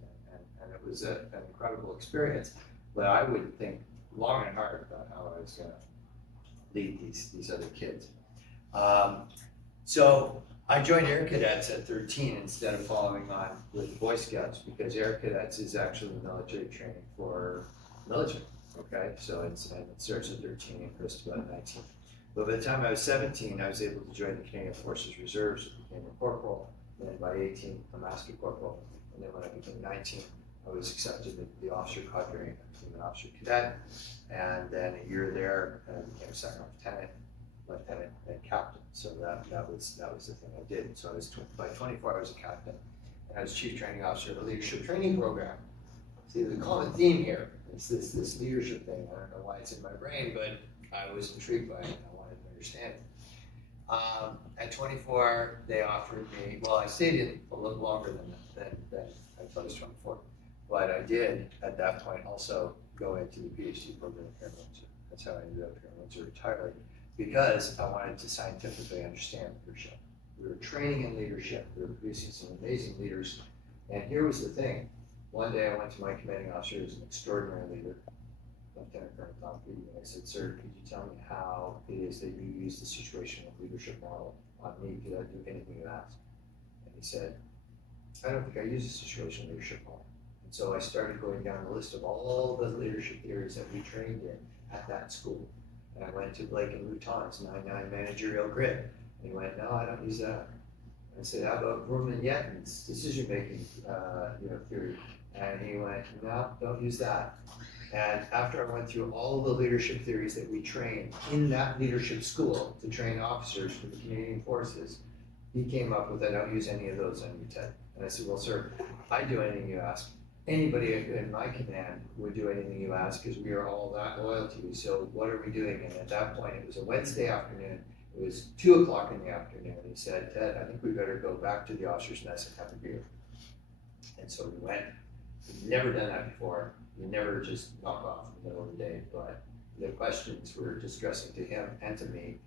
and it was an incredible experience. But I would think long and hard about how I was going to lead these other kids. So I joined Air Cadets at 13 instead of following on with the Boy Scouts, because Air Cadets is actually military training for military. Okay, so it starts at 13 and goes to about 19. But by the time I was 17, I was able to join the Canadian Forces Reserves, became a corporal, and then by 18, a master corporal. And then when I became 19, I was accepted into the officer cadre, and became an officer cadet. And then a year there, I became a second lieutenant, and captain. So that was the thing I did. So by 24, I was a captain, and I was chief training officer of a leadership training program. See, the common theme here is this leadership thing. I don't know why it's in my brain, but I was intrigued by it, and I wanted to understand it. At 24, they offered me, well, I stayed in a little longer than I thought I was 24, but I did at that point also go into the PhD program here in Windsor. That's how I ended up here in Windsor retiring, because I wanted to scientifically understand leadership. We were training in leadership, we were producing some amazing leaders, and here was the thing. One day I went to my commanding officer, who's an extraordinary leader, Lieutenant Colonel Tom Peavy, and I said, "Sir, could you tell me how it is that you use the situational leadership model on me? Could I do anything you ask?" And he said, "I don't think I use the situational leadership model." And so I started going down the list of all the leadership theories that we trained in at that school. And I went to Blake and Luton's 9-9 managerial grid. And he went, "No, I don't use that." And I said, "How about Ruhlman Yetman's decision-making theory?" And he went, "No, don't use that." And after I went through all the leadership theories that we trained in that leadership school to train officers for the Canadian Forces, he came up with, "I don't use any of those on you, Ted." And I said, "Well, sir, I do anything you ask." anybody in my command would do anything you ask because we are all that loyal to you. So what are we doing? And at that point, it was a Wednesday afternoon. It was 2 o'clock in the afternoon. He said, Ted, I think we better go back to the officers' mess and have a beer. And so we went. We'd never done that before. You never just knock off in the middle of the day, but the questions were distressing to him and to me.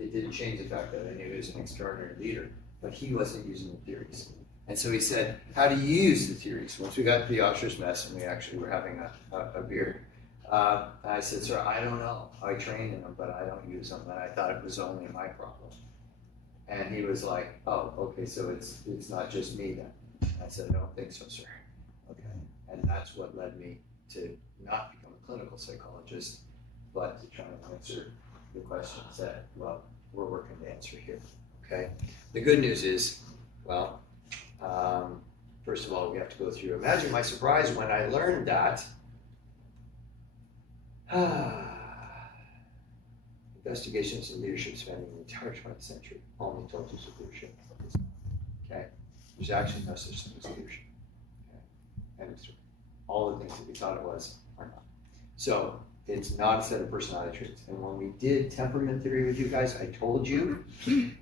It didn't change the fact that I knew he was an extraordinary leader, but he wasn't using the theories. And so he said, how do you use the theories? Once we got to the officer's mess and we actually were having a beer, I said, sir, I don't know. I train in them, but I don't use them. And I thought it was only my problem. And he was like, oh, okay, so it's not just me then. I said, I don't think so, sir. Okay. And that's what led me to not become a clinical psychologist, but to try and answer the questions that, well, we're working to answer here. Okay. The good news is, well, first of all, we have to go through. Imagine my surprise when I learned that investigations in leadership spanning the entire 20th century only told us of leadership. Okay. There's actually no such thing as leadership. Okay. And all the things that we thought it was are not. So it's not a set of personality traits. And when we did temperament theory with you guys, I told you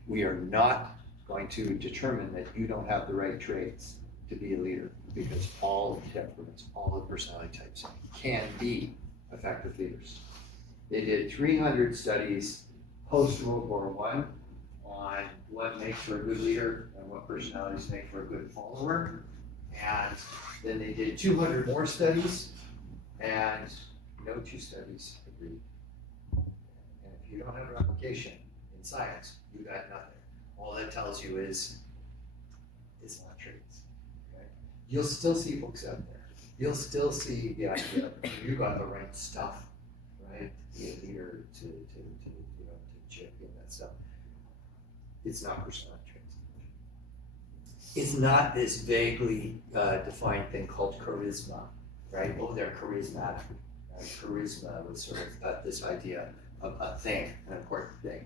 we are not going to determine that you don't have the right traits to be a leader, because all the temperaments, all the personality types can be effective leaders. They did 300 studies post-World War I on what makes for a good leader and what personalities make for a good follower. And then they did 200 more studies, and no two studies agreed. And if you don't have an application in science, you got nothing. All that tells you is it's not traits. Okay? You'll still see books out there. You'll still see the idea of you got the right stuff, right? To be a leader, to champion that stuff. It's not personality traits. It's not this vaguely defined thing called charisma, right? Oh, they're charismatic. Charisma was sort of this idea of a thing, an important thing.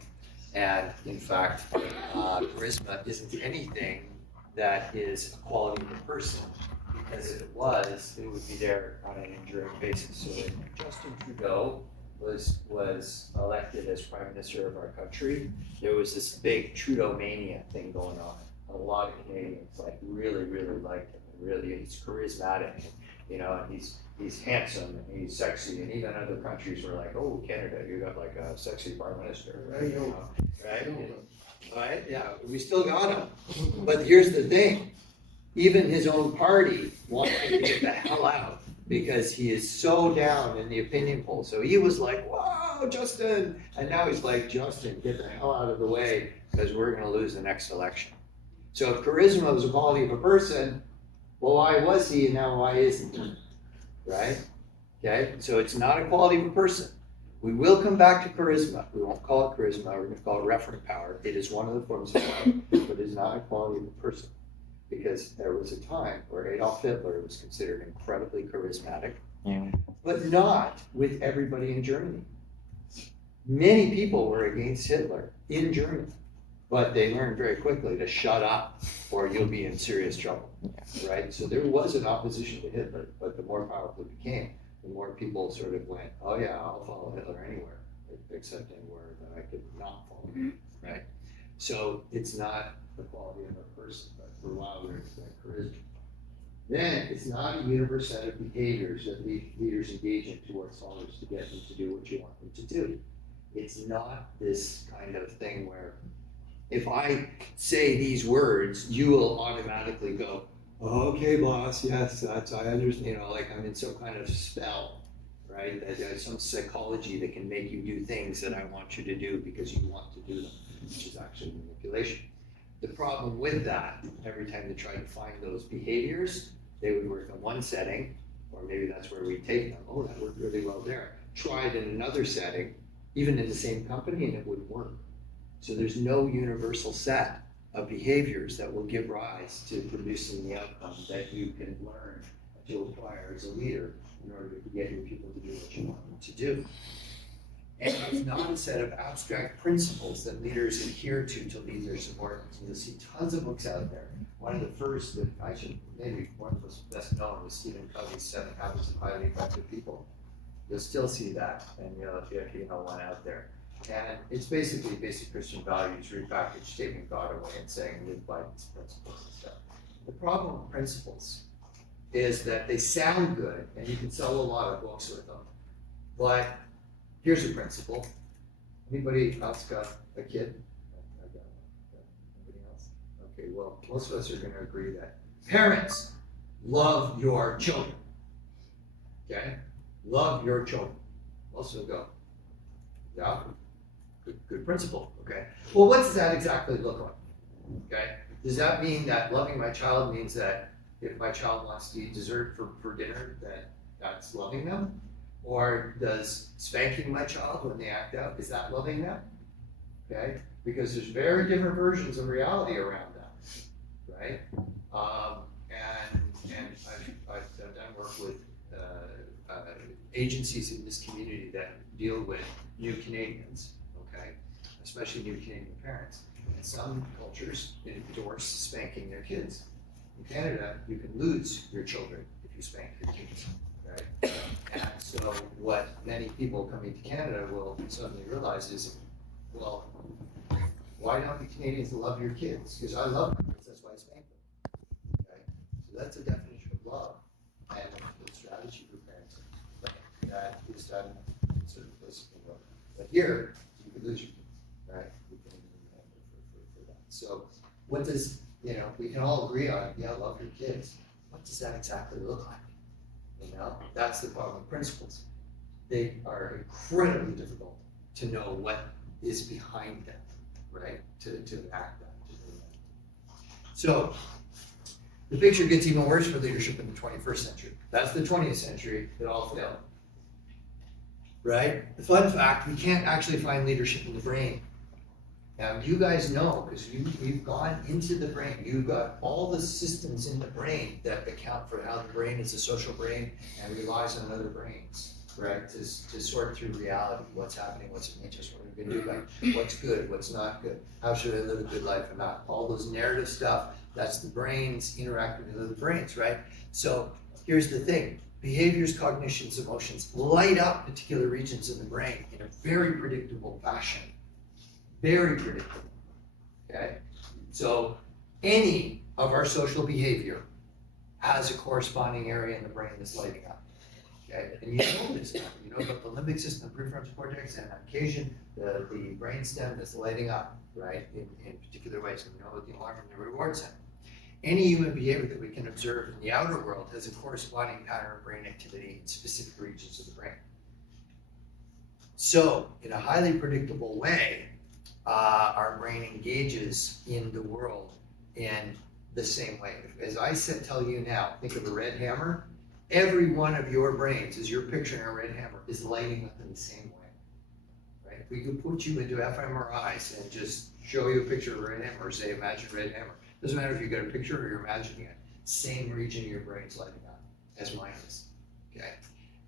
And in fact, charisma isn't anything that is a quality of a person, because if it was, it would be there on an enduring basis. So when Justin Trudeau was elected as Prime Minister of our country, there was this big Trudeau mania thing going on. A lot of Canadians really liked him. Really, he's charismatic, and he's handsome and he's sexy, and even other countries were like, oh, Canada, you got like a sexy Prime Minister, right? Right? Yeah, we still got him. But here's the thing, even his own party wanted him to get the hell out because he is so down in the opinion poll. So he was like, wow, Justin. And now he's like, Justin, get the hell out of the way because we're going to lose the next election. So if charisma was a quality of a person, well, why was he and now why isn't he? Right? Okay, so it's not a quality of a person. We will come back to charisma. We won't call it charisma, we're going to call it referent power. It is one of the forms of power, but it is not a quality of a person. Because there was a time where Adolf Hitler was considered incredibly charismatic, but not with everybody in Germany. Many people were against Hitler in Germany, but they learned very quickly to shut up or you'll be in serious trouble, right? So there was an opposition to Hitler, but the more powerful it became, the more people sort of went, oh yeah, I'll follow Hitler anywhere, except anywhere that I could not follow him, right? So it's not the quality of a person, but for a while there was that charisma. Then it's not a universe set of behaviors that leaders engage in towards followers to get them to do what you want them to do. It's not this kind of thing where if I say these words, you will automatically go, oh, okay, boss, yes, that's, I understand, like I'm in some kind of spell, right? That there's some psychology that can make you do things that I want you to do because you want to do them, which is actually manipulation. The problem with that, every time they try to find those behaviors, they would work in one setting, or maybe that's where we take them. Oh, that worked really well there. Try it in another setting, even in the same company, and it wouldn't work. So there's no universal set of behaviors that will give rise to producing the outcome that you can learn to acquire as a leader in order to get your people to do what you want them to do. And it's not a set of abstract principles that leaders adhere to lead their subordinates. You'll see tons of books out there. One of the first that maybe one of the best known was Stephen Covey's 7 Habits of Highly Effective People. You'll still see that, and one out there. And it's basically basic Christian values repackaged, taking God away and saying live by these principles and stuff. The problem with principles is that they sound good, and you can sell a lot of books with them. But here's a principle. Anybody else got a kid? I got one. Anybody else? Okay, well, most of us are going to agree that parents, love your children. Okay? Love your children. Most of them go, yeah, good principle. Okay? Well, what does that exactly look like? Okay? Does that mean that loving my child means that if my child wants to eat dessert for dinner, that that's loving them? Or does spanking my child when they act out, is that loving them? Okay? Because there's very different versions of reality around that, right? And I've done work with agencies in this community that deal with new Canadians, okay? Especially new Canadian parents. And some cultures endorse spanking their kids. In Canada, you can lose your children if you spank your kids, right? And so what many people coming to Canada will suddenly realize is, well, why don't you Canadians love your kids? Because I love my kids, that's why I spank them, okay? So that's a definition of love, and the strategy for parents that is done in certain places in the world. But here, you can lose your kids, right? You can for that. So what does, we can all agree on, yeah, love your kids. What does that exactly look like? That's the problem with principles. They are incredibly difficult to know what is behind them, right? To enact that. So the picture gets even worse for leadership in the 21st century. That's the 20th century, it all failed. Right? The fun fact, we can't actually find leadership in the brain. Now, you guys know, because you've gone into the brain. You've got all the systems in the brain that account for how the brain is a social brain and relies on other brains, right? To sort through reality, what's happening, what's in interest, what are we going to do, like what's good, what's not good, how should I live a good life or not. All those narrative stuff, that's the brains interacting with other brains, right? So here's the thing. Behaviors, cognitions, emotions light up particular regions of the brain in a very predictable fashion. Very predictable, okay? So any of our social behavior has a corresponding area in the brain that's lighting up, okay? And you know this now. You know about the limbic system, the prefrontal cortex, and on occasion, the brain stem that's lighting up, right, in particular ways. And we know about the alarm and the reward center. Any human behavior that we can observe in the outer world has a corresponding pattern of brain activity in specific regions of the brain. So, in a highly predictable way, our brain engages in the world in the same way. As I tell you now, think of a red hammer. Every one of your brains, as you're picturing a red hammer, is lighting up in the same way. Right? If we could put you into fMRIs and just show you a picture of a red hammer, or say, imagine a red hammer. Doesn't matter if you got a picture or you're imagining it. Same region of your brain's lighting up as mine is. Okay?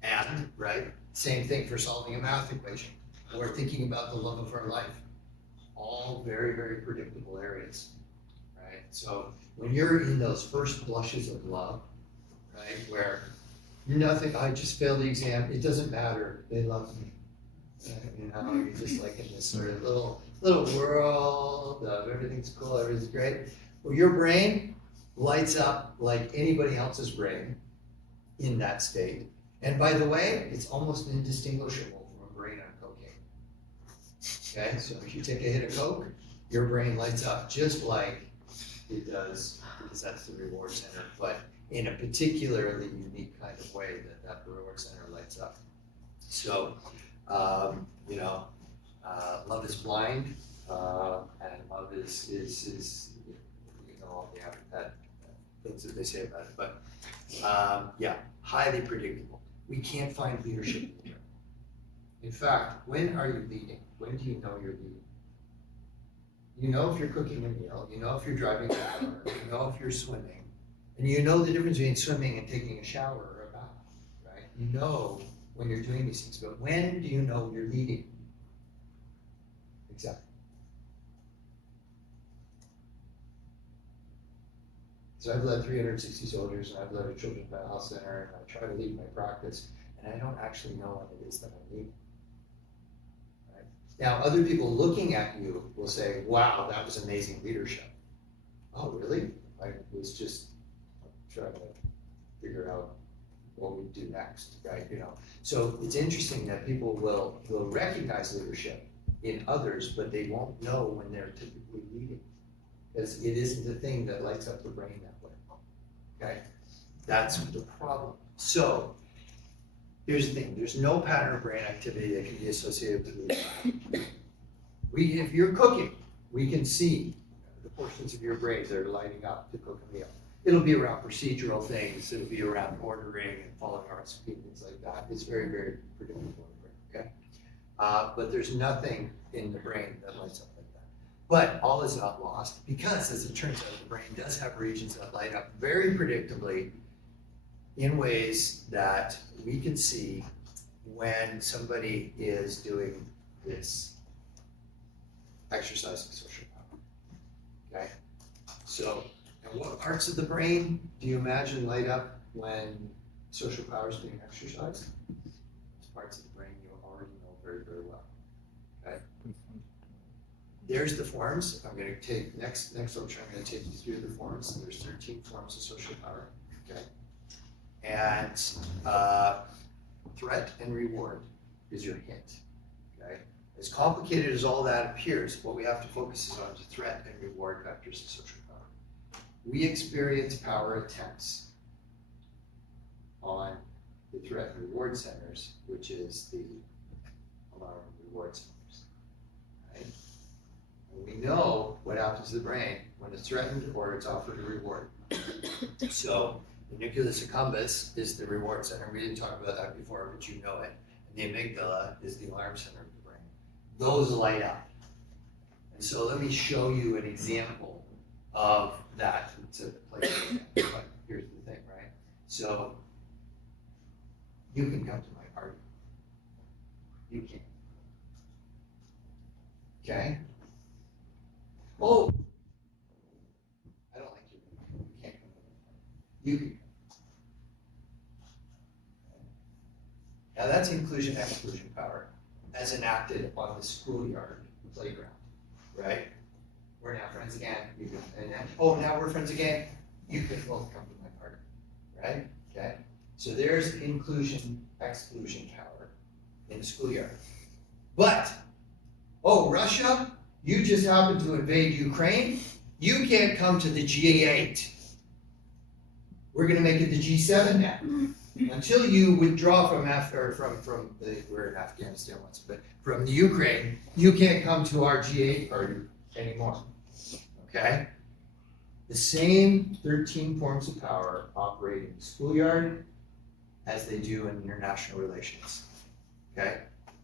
And, right, same thing for solving a math equation or thinking about the love of our life. All very, very predictable areas, right? So when you're in those first blushes of love, right, where nothing, I just failed the exam, it doesn't matter, they love me. You're just like in this sort of little world of everything's cool, everything's great. Well, your brain lights up like anybody else's brain in that state. And by the way, it's almost indistinguishable from a brain on cocaine. Okay, so if you take a hit of coke, your brain lights up just like it does, because that's the reward center, but in a particularly unique kind of way that reward center lights up. So, love is blind, and love is all the things that they say about it. But highly predictable. We can't find leadership in the brain. In fact, when are you leading? When do you know you're leading? You know if you're cooking a meal, you know if you're driving a car, you know if you're swimming, and you know the difference between swimming and taking a shower or a bath, right? You know when you're doing these things, but when do you know you're leading? Exactly. So I've led 360 soldiers, and I've led a children's mental health center, and I try to lead my practice, and I don't actually know what it is that I need. Right? Now, other people looking at you will say, wow, that was amazing leadership. Oh, really? I was just trying to figure out what we do next, right? You know, so it's interesting that people will recognize leadership in others, but they won't know when they're typically leading, because it isn't the thing that lights up the brain that way. Okay, that's the problem. So here's the thing: there's no pattern of brain activity that can be associated with leadership. If you're cooking, we can see the portions of your brain that are lighting up to cook a meal. It'll be around procedural things. It'll be around ordering and following a recipe, things like that. It's very, very predictable in the brain, okay? But there's nothing in the brain that lights up like that. But all is not lost, because as it turns out, the brain does have regions that light up very predictably in ways that we can see when somebody is doing this exercising social power, okay? So, and what parts of the brain do you imagine light up when social power is being exercised? It's parts of the brain you already know very, very well, okay? There's the forms. I'm going to take, next lecture, I'm going to take you through the forms. There's 13 forms of social power, okay? And threat and reward is your hint, okay? As complicated as all that appears, what we have to focus is on the threat and reward vectors of social power. We experience power attempts on the threat and reward centers, which is the alarm and reward centers, right? And we know what happens to the brain when it's threatened or it's offered a reward. So the nucleus accumbens is the reward center. We didn't talk about that before, but you know it. And the amygdala is the alarm center of the brain. Those light up. And so let me show you an example of that. It's a place, but here's the thing, right? So you can come to my party. You can. Okay? Oh, I don't like you. You can't come to my party. You can come. Now that's inclusion exclusion power as enacted on the schoolyard playground, right? We're now friends again. You can, and then, oh, now we're friends again. You can both come to my party, right? Okay. So there's inclusion exclusion power in the schoolyard. But, oh, Russia, you just happened to invade Ukraine. You can't come to the G8. We're going to make it the G7 now. Until you withdraw from we're in Afghanistan once, but from the Ukraine, you can't come to our G8 party anymore. Okay? The same 13 forms of power operate in the schoolyard as they do in international relations. Okay?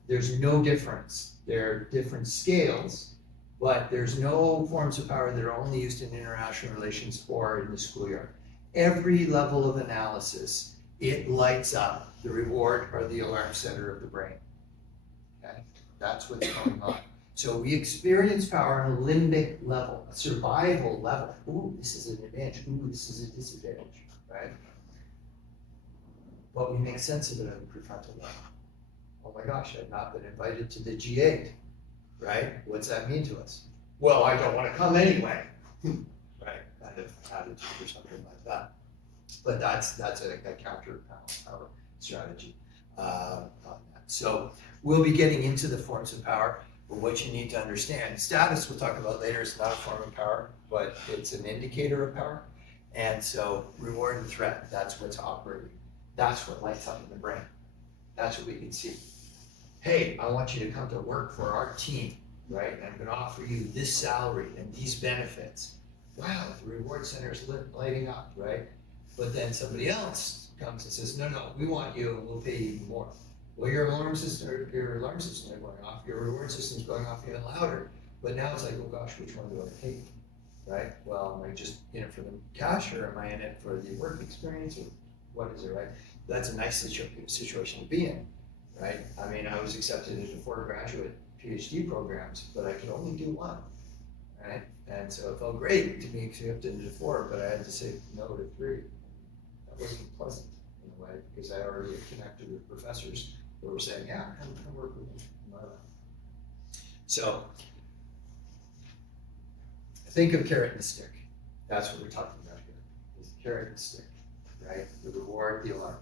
There's no difference. There are different scales, but there's no forms of power that are only used in international relations or in the schoolyard. Every level of analysis, it lights up the reward or the alarm center of the brain. Okay? That's what's going on. So we experience power on a limbic level, a survival level. Ooh, this is an advantage. Ooh, this is a disadvantage, right? But we make sense of it on the prefrontal level. Oh my gosh, I've not been invited to the G8, right? What's that mean to us? Well, I don't want to come anyway, right? Kind of attitude or something like that. But that's a counter power strategy on that. So we'll be getting into the forms of power. But what you need to understand, status we'll talk about later, is not a form of power, but it's an indicator of power. And so reward and threat, that's what's operating. That's what lights up in the brain. That's what we can see. Hey, I want you to come to work for our team, right? And I'm going to offer you this salary and these benefits. Wow, the reward center is lighting up, right? But then somebody else comes and says, no, we want you and we'll pay you even more. Well, your alarm system is going off, your reward system is going off even louder. But now it's like, oh gosh, which one do I take? Right? Well, am I just in it for the cash, or am I in it for the work experience, or what is it, right? That's a nice situation to be in, right? I mean, I was accepted as a Ford graduate PhD programs, but I could only do one, right? And so it felt great to be accepted into 4, but I had to say no to 3. That wasn't pleasant in a way, because I already had connected with professors who were saying, yeah, come work with me. So think of carrot and stick. That's what we're talking about here, is the carrot and stick, right? The reward, the alarm.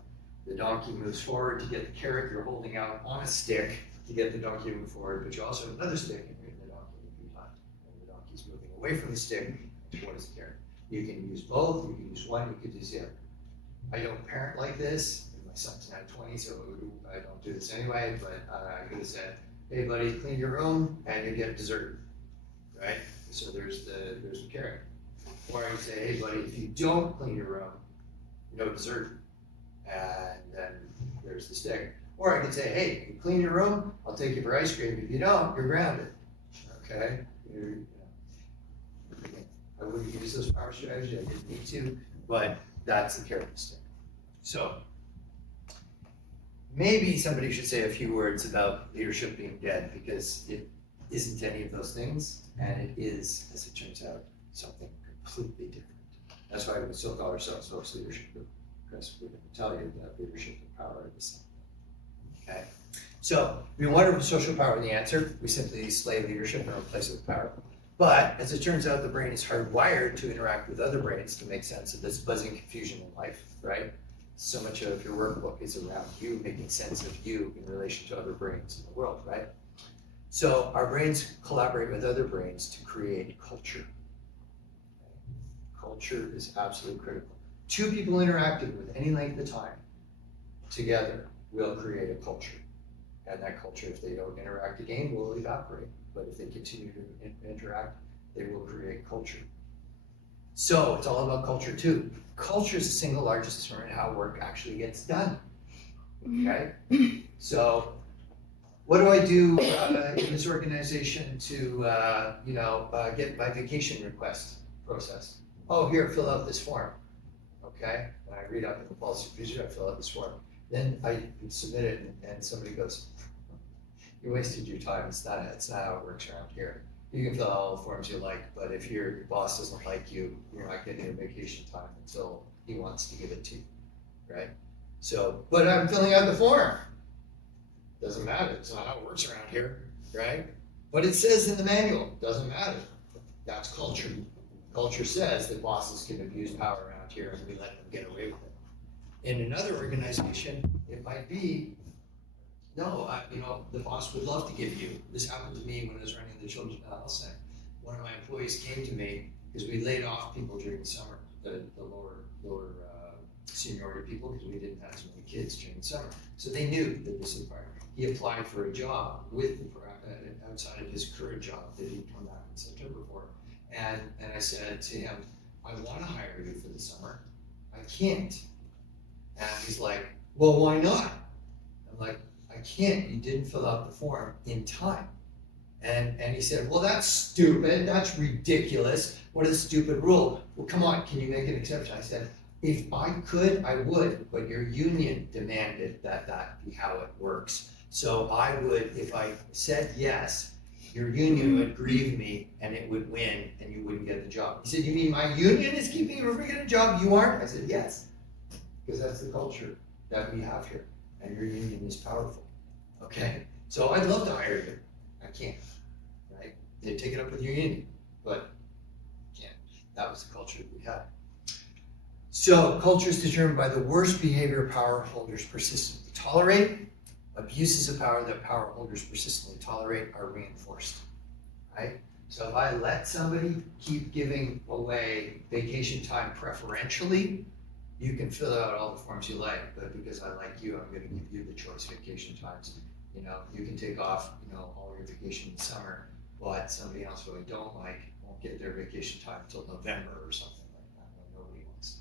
The donkey moves forward to get the carrot you're holding out on a stick to get the donkey to move forward, but you also have another stick and you're in the donkey behind. And the donkey's moving away from the stick towards the carrot. You can use both, you can use one, you could use the other. I don't parent like this, and my son's now 20, so I don't do this anyway, but I could have said, hey buddy, clean your room and you get dessert, right? So there's the carrot. Or I would say, hey buddy, if you don't clean your room, no dessert. And then there's the stick. Or I could say, hey, you clean your room, I'll take you for ice cream. If you don't, you're grounded. Okay? I wouldn't use those power strategies, I didn't need to, but that's the carrot and stick. So maybe somebody should say a few words about leadership being dead, because it isn't any of those things, and it is, as it turns out, something completely different. That's why we still call ourselves Hopes Leadership Group, because we're going to tell you that leadership and power are the same. Okay? So, we wonder if social power is the answer. We simply slay leadership and replace it with power. But, as it turns out, the brain is hardwired to interact with other brains to make sense of this buzzing confusion in life, right? So much of your workbook is around you making sense of you in relation to other brains in the world, right? So, our brains collaborate with other brains to create culture. Culture is absolutely critical. 2 people interacting with any length of time together will create a culture. And that culture, if they don't interact again, will evaporate. But if they continue to interact, they will create culture. So it's all about culture too. Culture is the single largest determinant how work actually gets done. Okay? So what do I do in this organization to get my vacation request processed? Oh, here, fill out this form. Okay? And I read up the policy procedure, I fill out this form. Then I submit it and somebody goes, you wasted your time. It's not how it works around here. You can fill out all the forms you like, but if your boss doesn't like you, you're not getting your vacation time until he wants to give it to you, right? So, but I'm filling out the form. Doesn't matter. It's not how it works around here, right? But it says in the manual, doesn't matter. That's culture. Culture says that bosses can abuse power around here and we let them get away with it. In another organization, it might be, no, the boss would love to give you. This happened to me when I was running the Children's Mental Health Center. One of my employees came to me because we laid off people during the summer, the lower seniority people, because we didn't have so many kids during the summer. So they knew that this was part. He applied for a job with outside of his current job that he'd come back in September for. And I said to him, I want to hire you for the summer. I can't. And he's like, well, why not? I'm like, I can't. You didn't fill out the form in time. And he said, well, that's stupid. That's ridiculous. What a stupid rule. Well, come on, can you make an exception? I said, if I could, I would, but your union demanded that be how it works. So I would, if I said yes, your union would grieve me and it would win and you wouldn't get the job. He said, you mean my union is keeping you from getting a job? You aren't? I said, yes, because that's the culture that we have here and your union is powerful, okay? So I'd love to hire you. I can't, right? They take it up with your union, but can't. That was the culture that we had. So culture is determined by the worst behavior power holders persistently tolerate. Abuses of power that power holders persistently tolerate are reinforced, right? So if I let somebody keep giving away vacation time preferentially, you can fill out all the forms you like, but because I like you, I'm going to give you the choice vacation times. You can take off, all your vacation in the summer, but somebody else who I don't like won't get their vacation time until November or something like that when nobody wants to.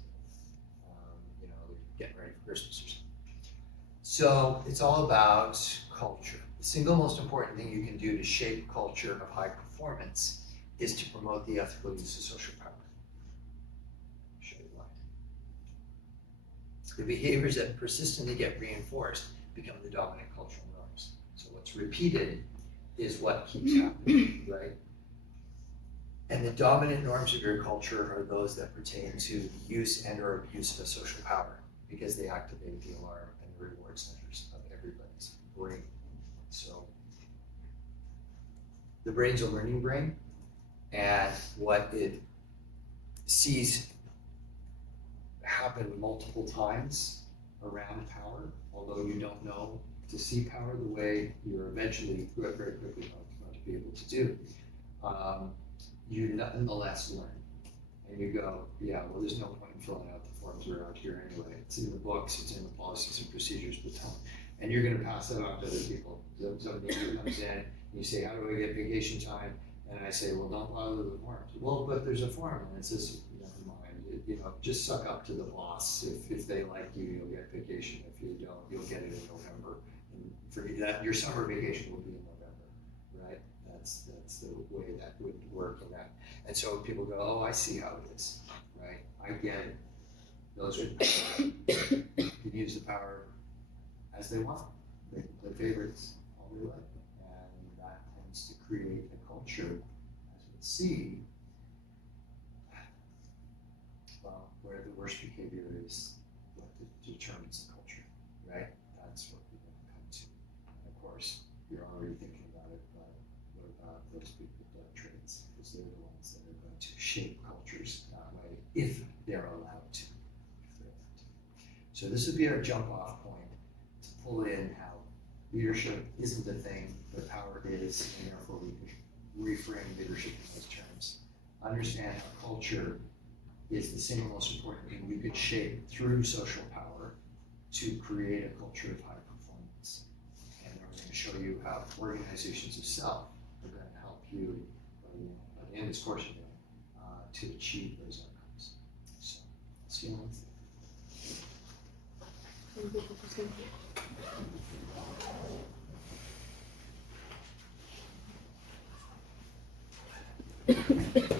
They're getting ready for Christmas or something. So it's all about culture. The single most important thing you can do to shape culture of high performance is to promote the ethical use of social power. I'll show you why. The behaviors that persistently get reinforced become the dominant cultural norms. So what's repeated is what keeps happening, right? And the dominant norms of your culture are those that pertain to the use and or abuse of a social power, because they activate the alarm and the reward centers of everybody's brain. So the brain's a learning brain, and what it sees happen multiple times around power, although you don't know to see power the way you're eventually very quickly going to be able to do, you nonetheless learn. And you go, yeah, well, there's no point in filling out the forms around here anyway. It's in the books, it's in the policies and procedures, but don't. And you're gonna pass that on to other people. Somebody comes in, and you say, how do I get vacation time? And I say, well, don't bother with the forms. Well, but there's a form, and it says, never mind, just suck up to the boss. If they like you, you'll get vacation. If you don't, you'll get it in November. And for that, your summer vacation will be in November, right? That's the way that would work in that. And so people go, oh, I see how it is, right? I get it. Those are you use the power as they want. They can play favorites all they like. And that tends to create a culture, as we see, well, where the worst behavior is what determines the culture, right? That's what we're going to come to. And of course, you're already thinking about it, but what about those people with dark traits? Because they're the ones that are going to shape cultures that way, if they're allowed to. So this would be our jump off point to pull in how leadership isn't a thing, but power is, and therefore we can reframe leadership in those terms. Understand how culture is the single most important thing you could shape through social power to create a culture of high performance. And then we're going to show you how organizations of self are going to help you by the end of this course to achieve those outcomes. So, see you on Wednesday. Thank you.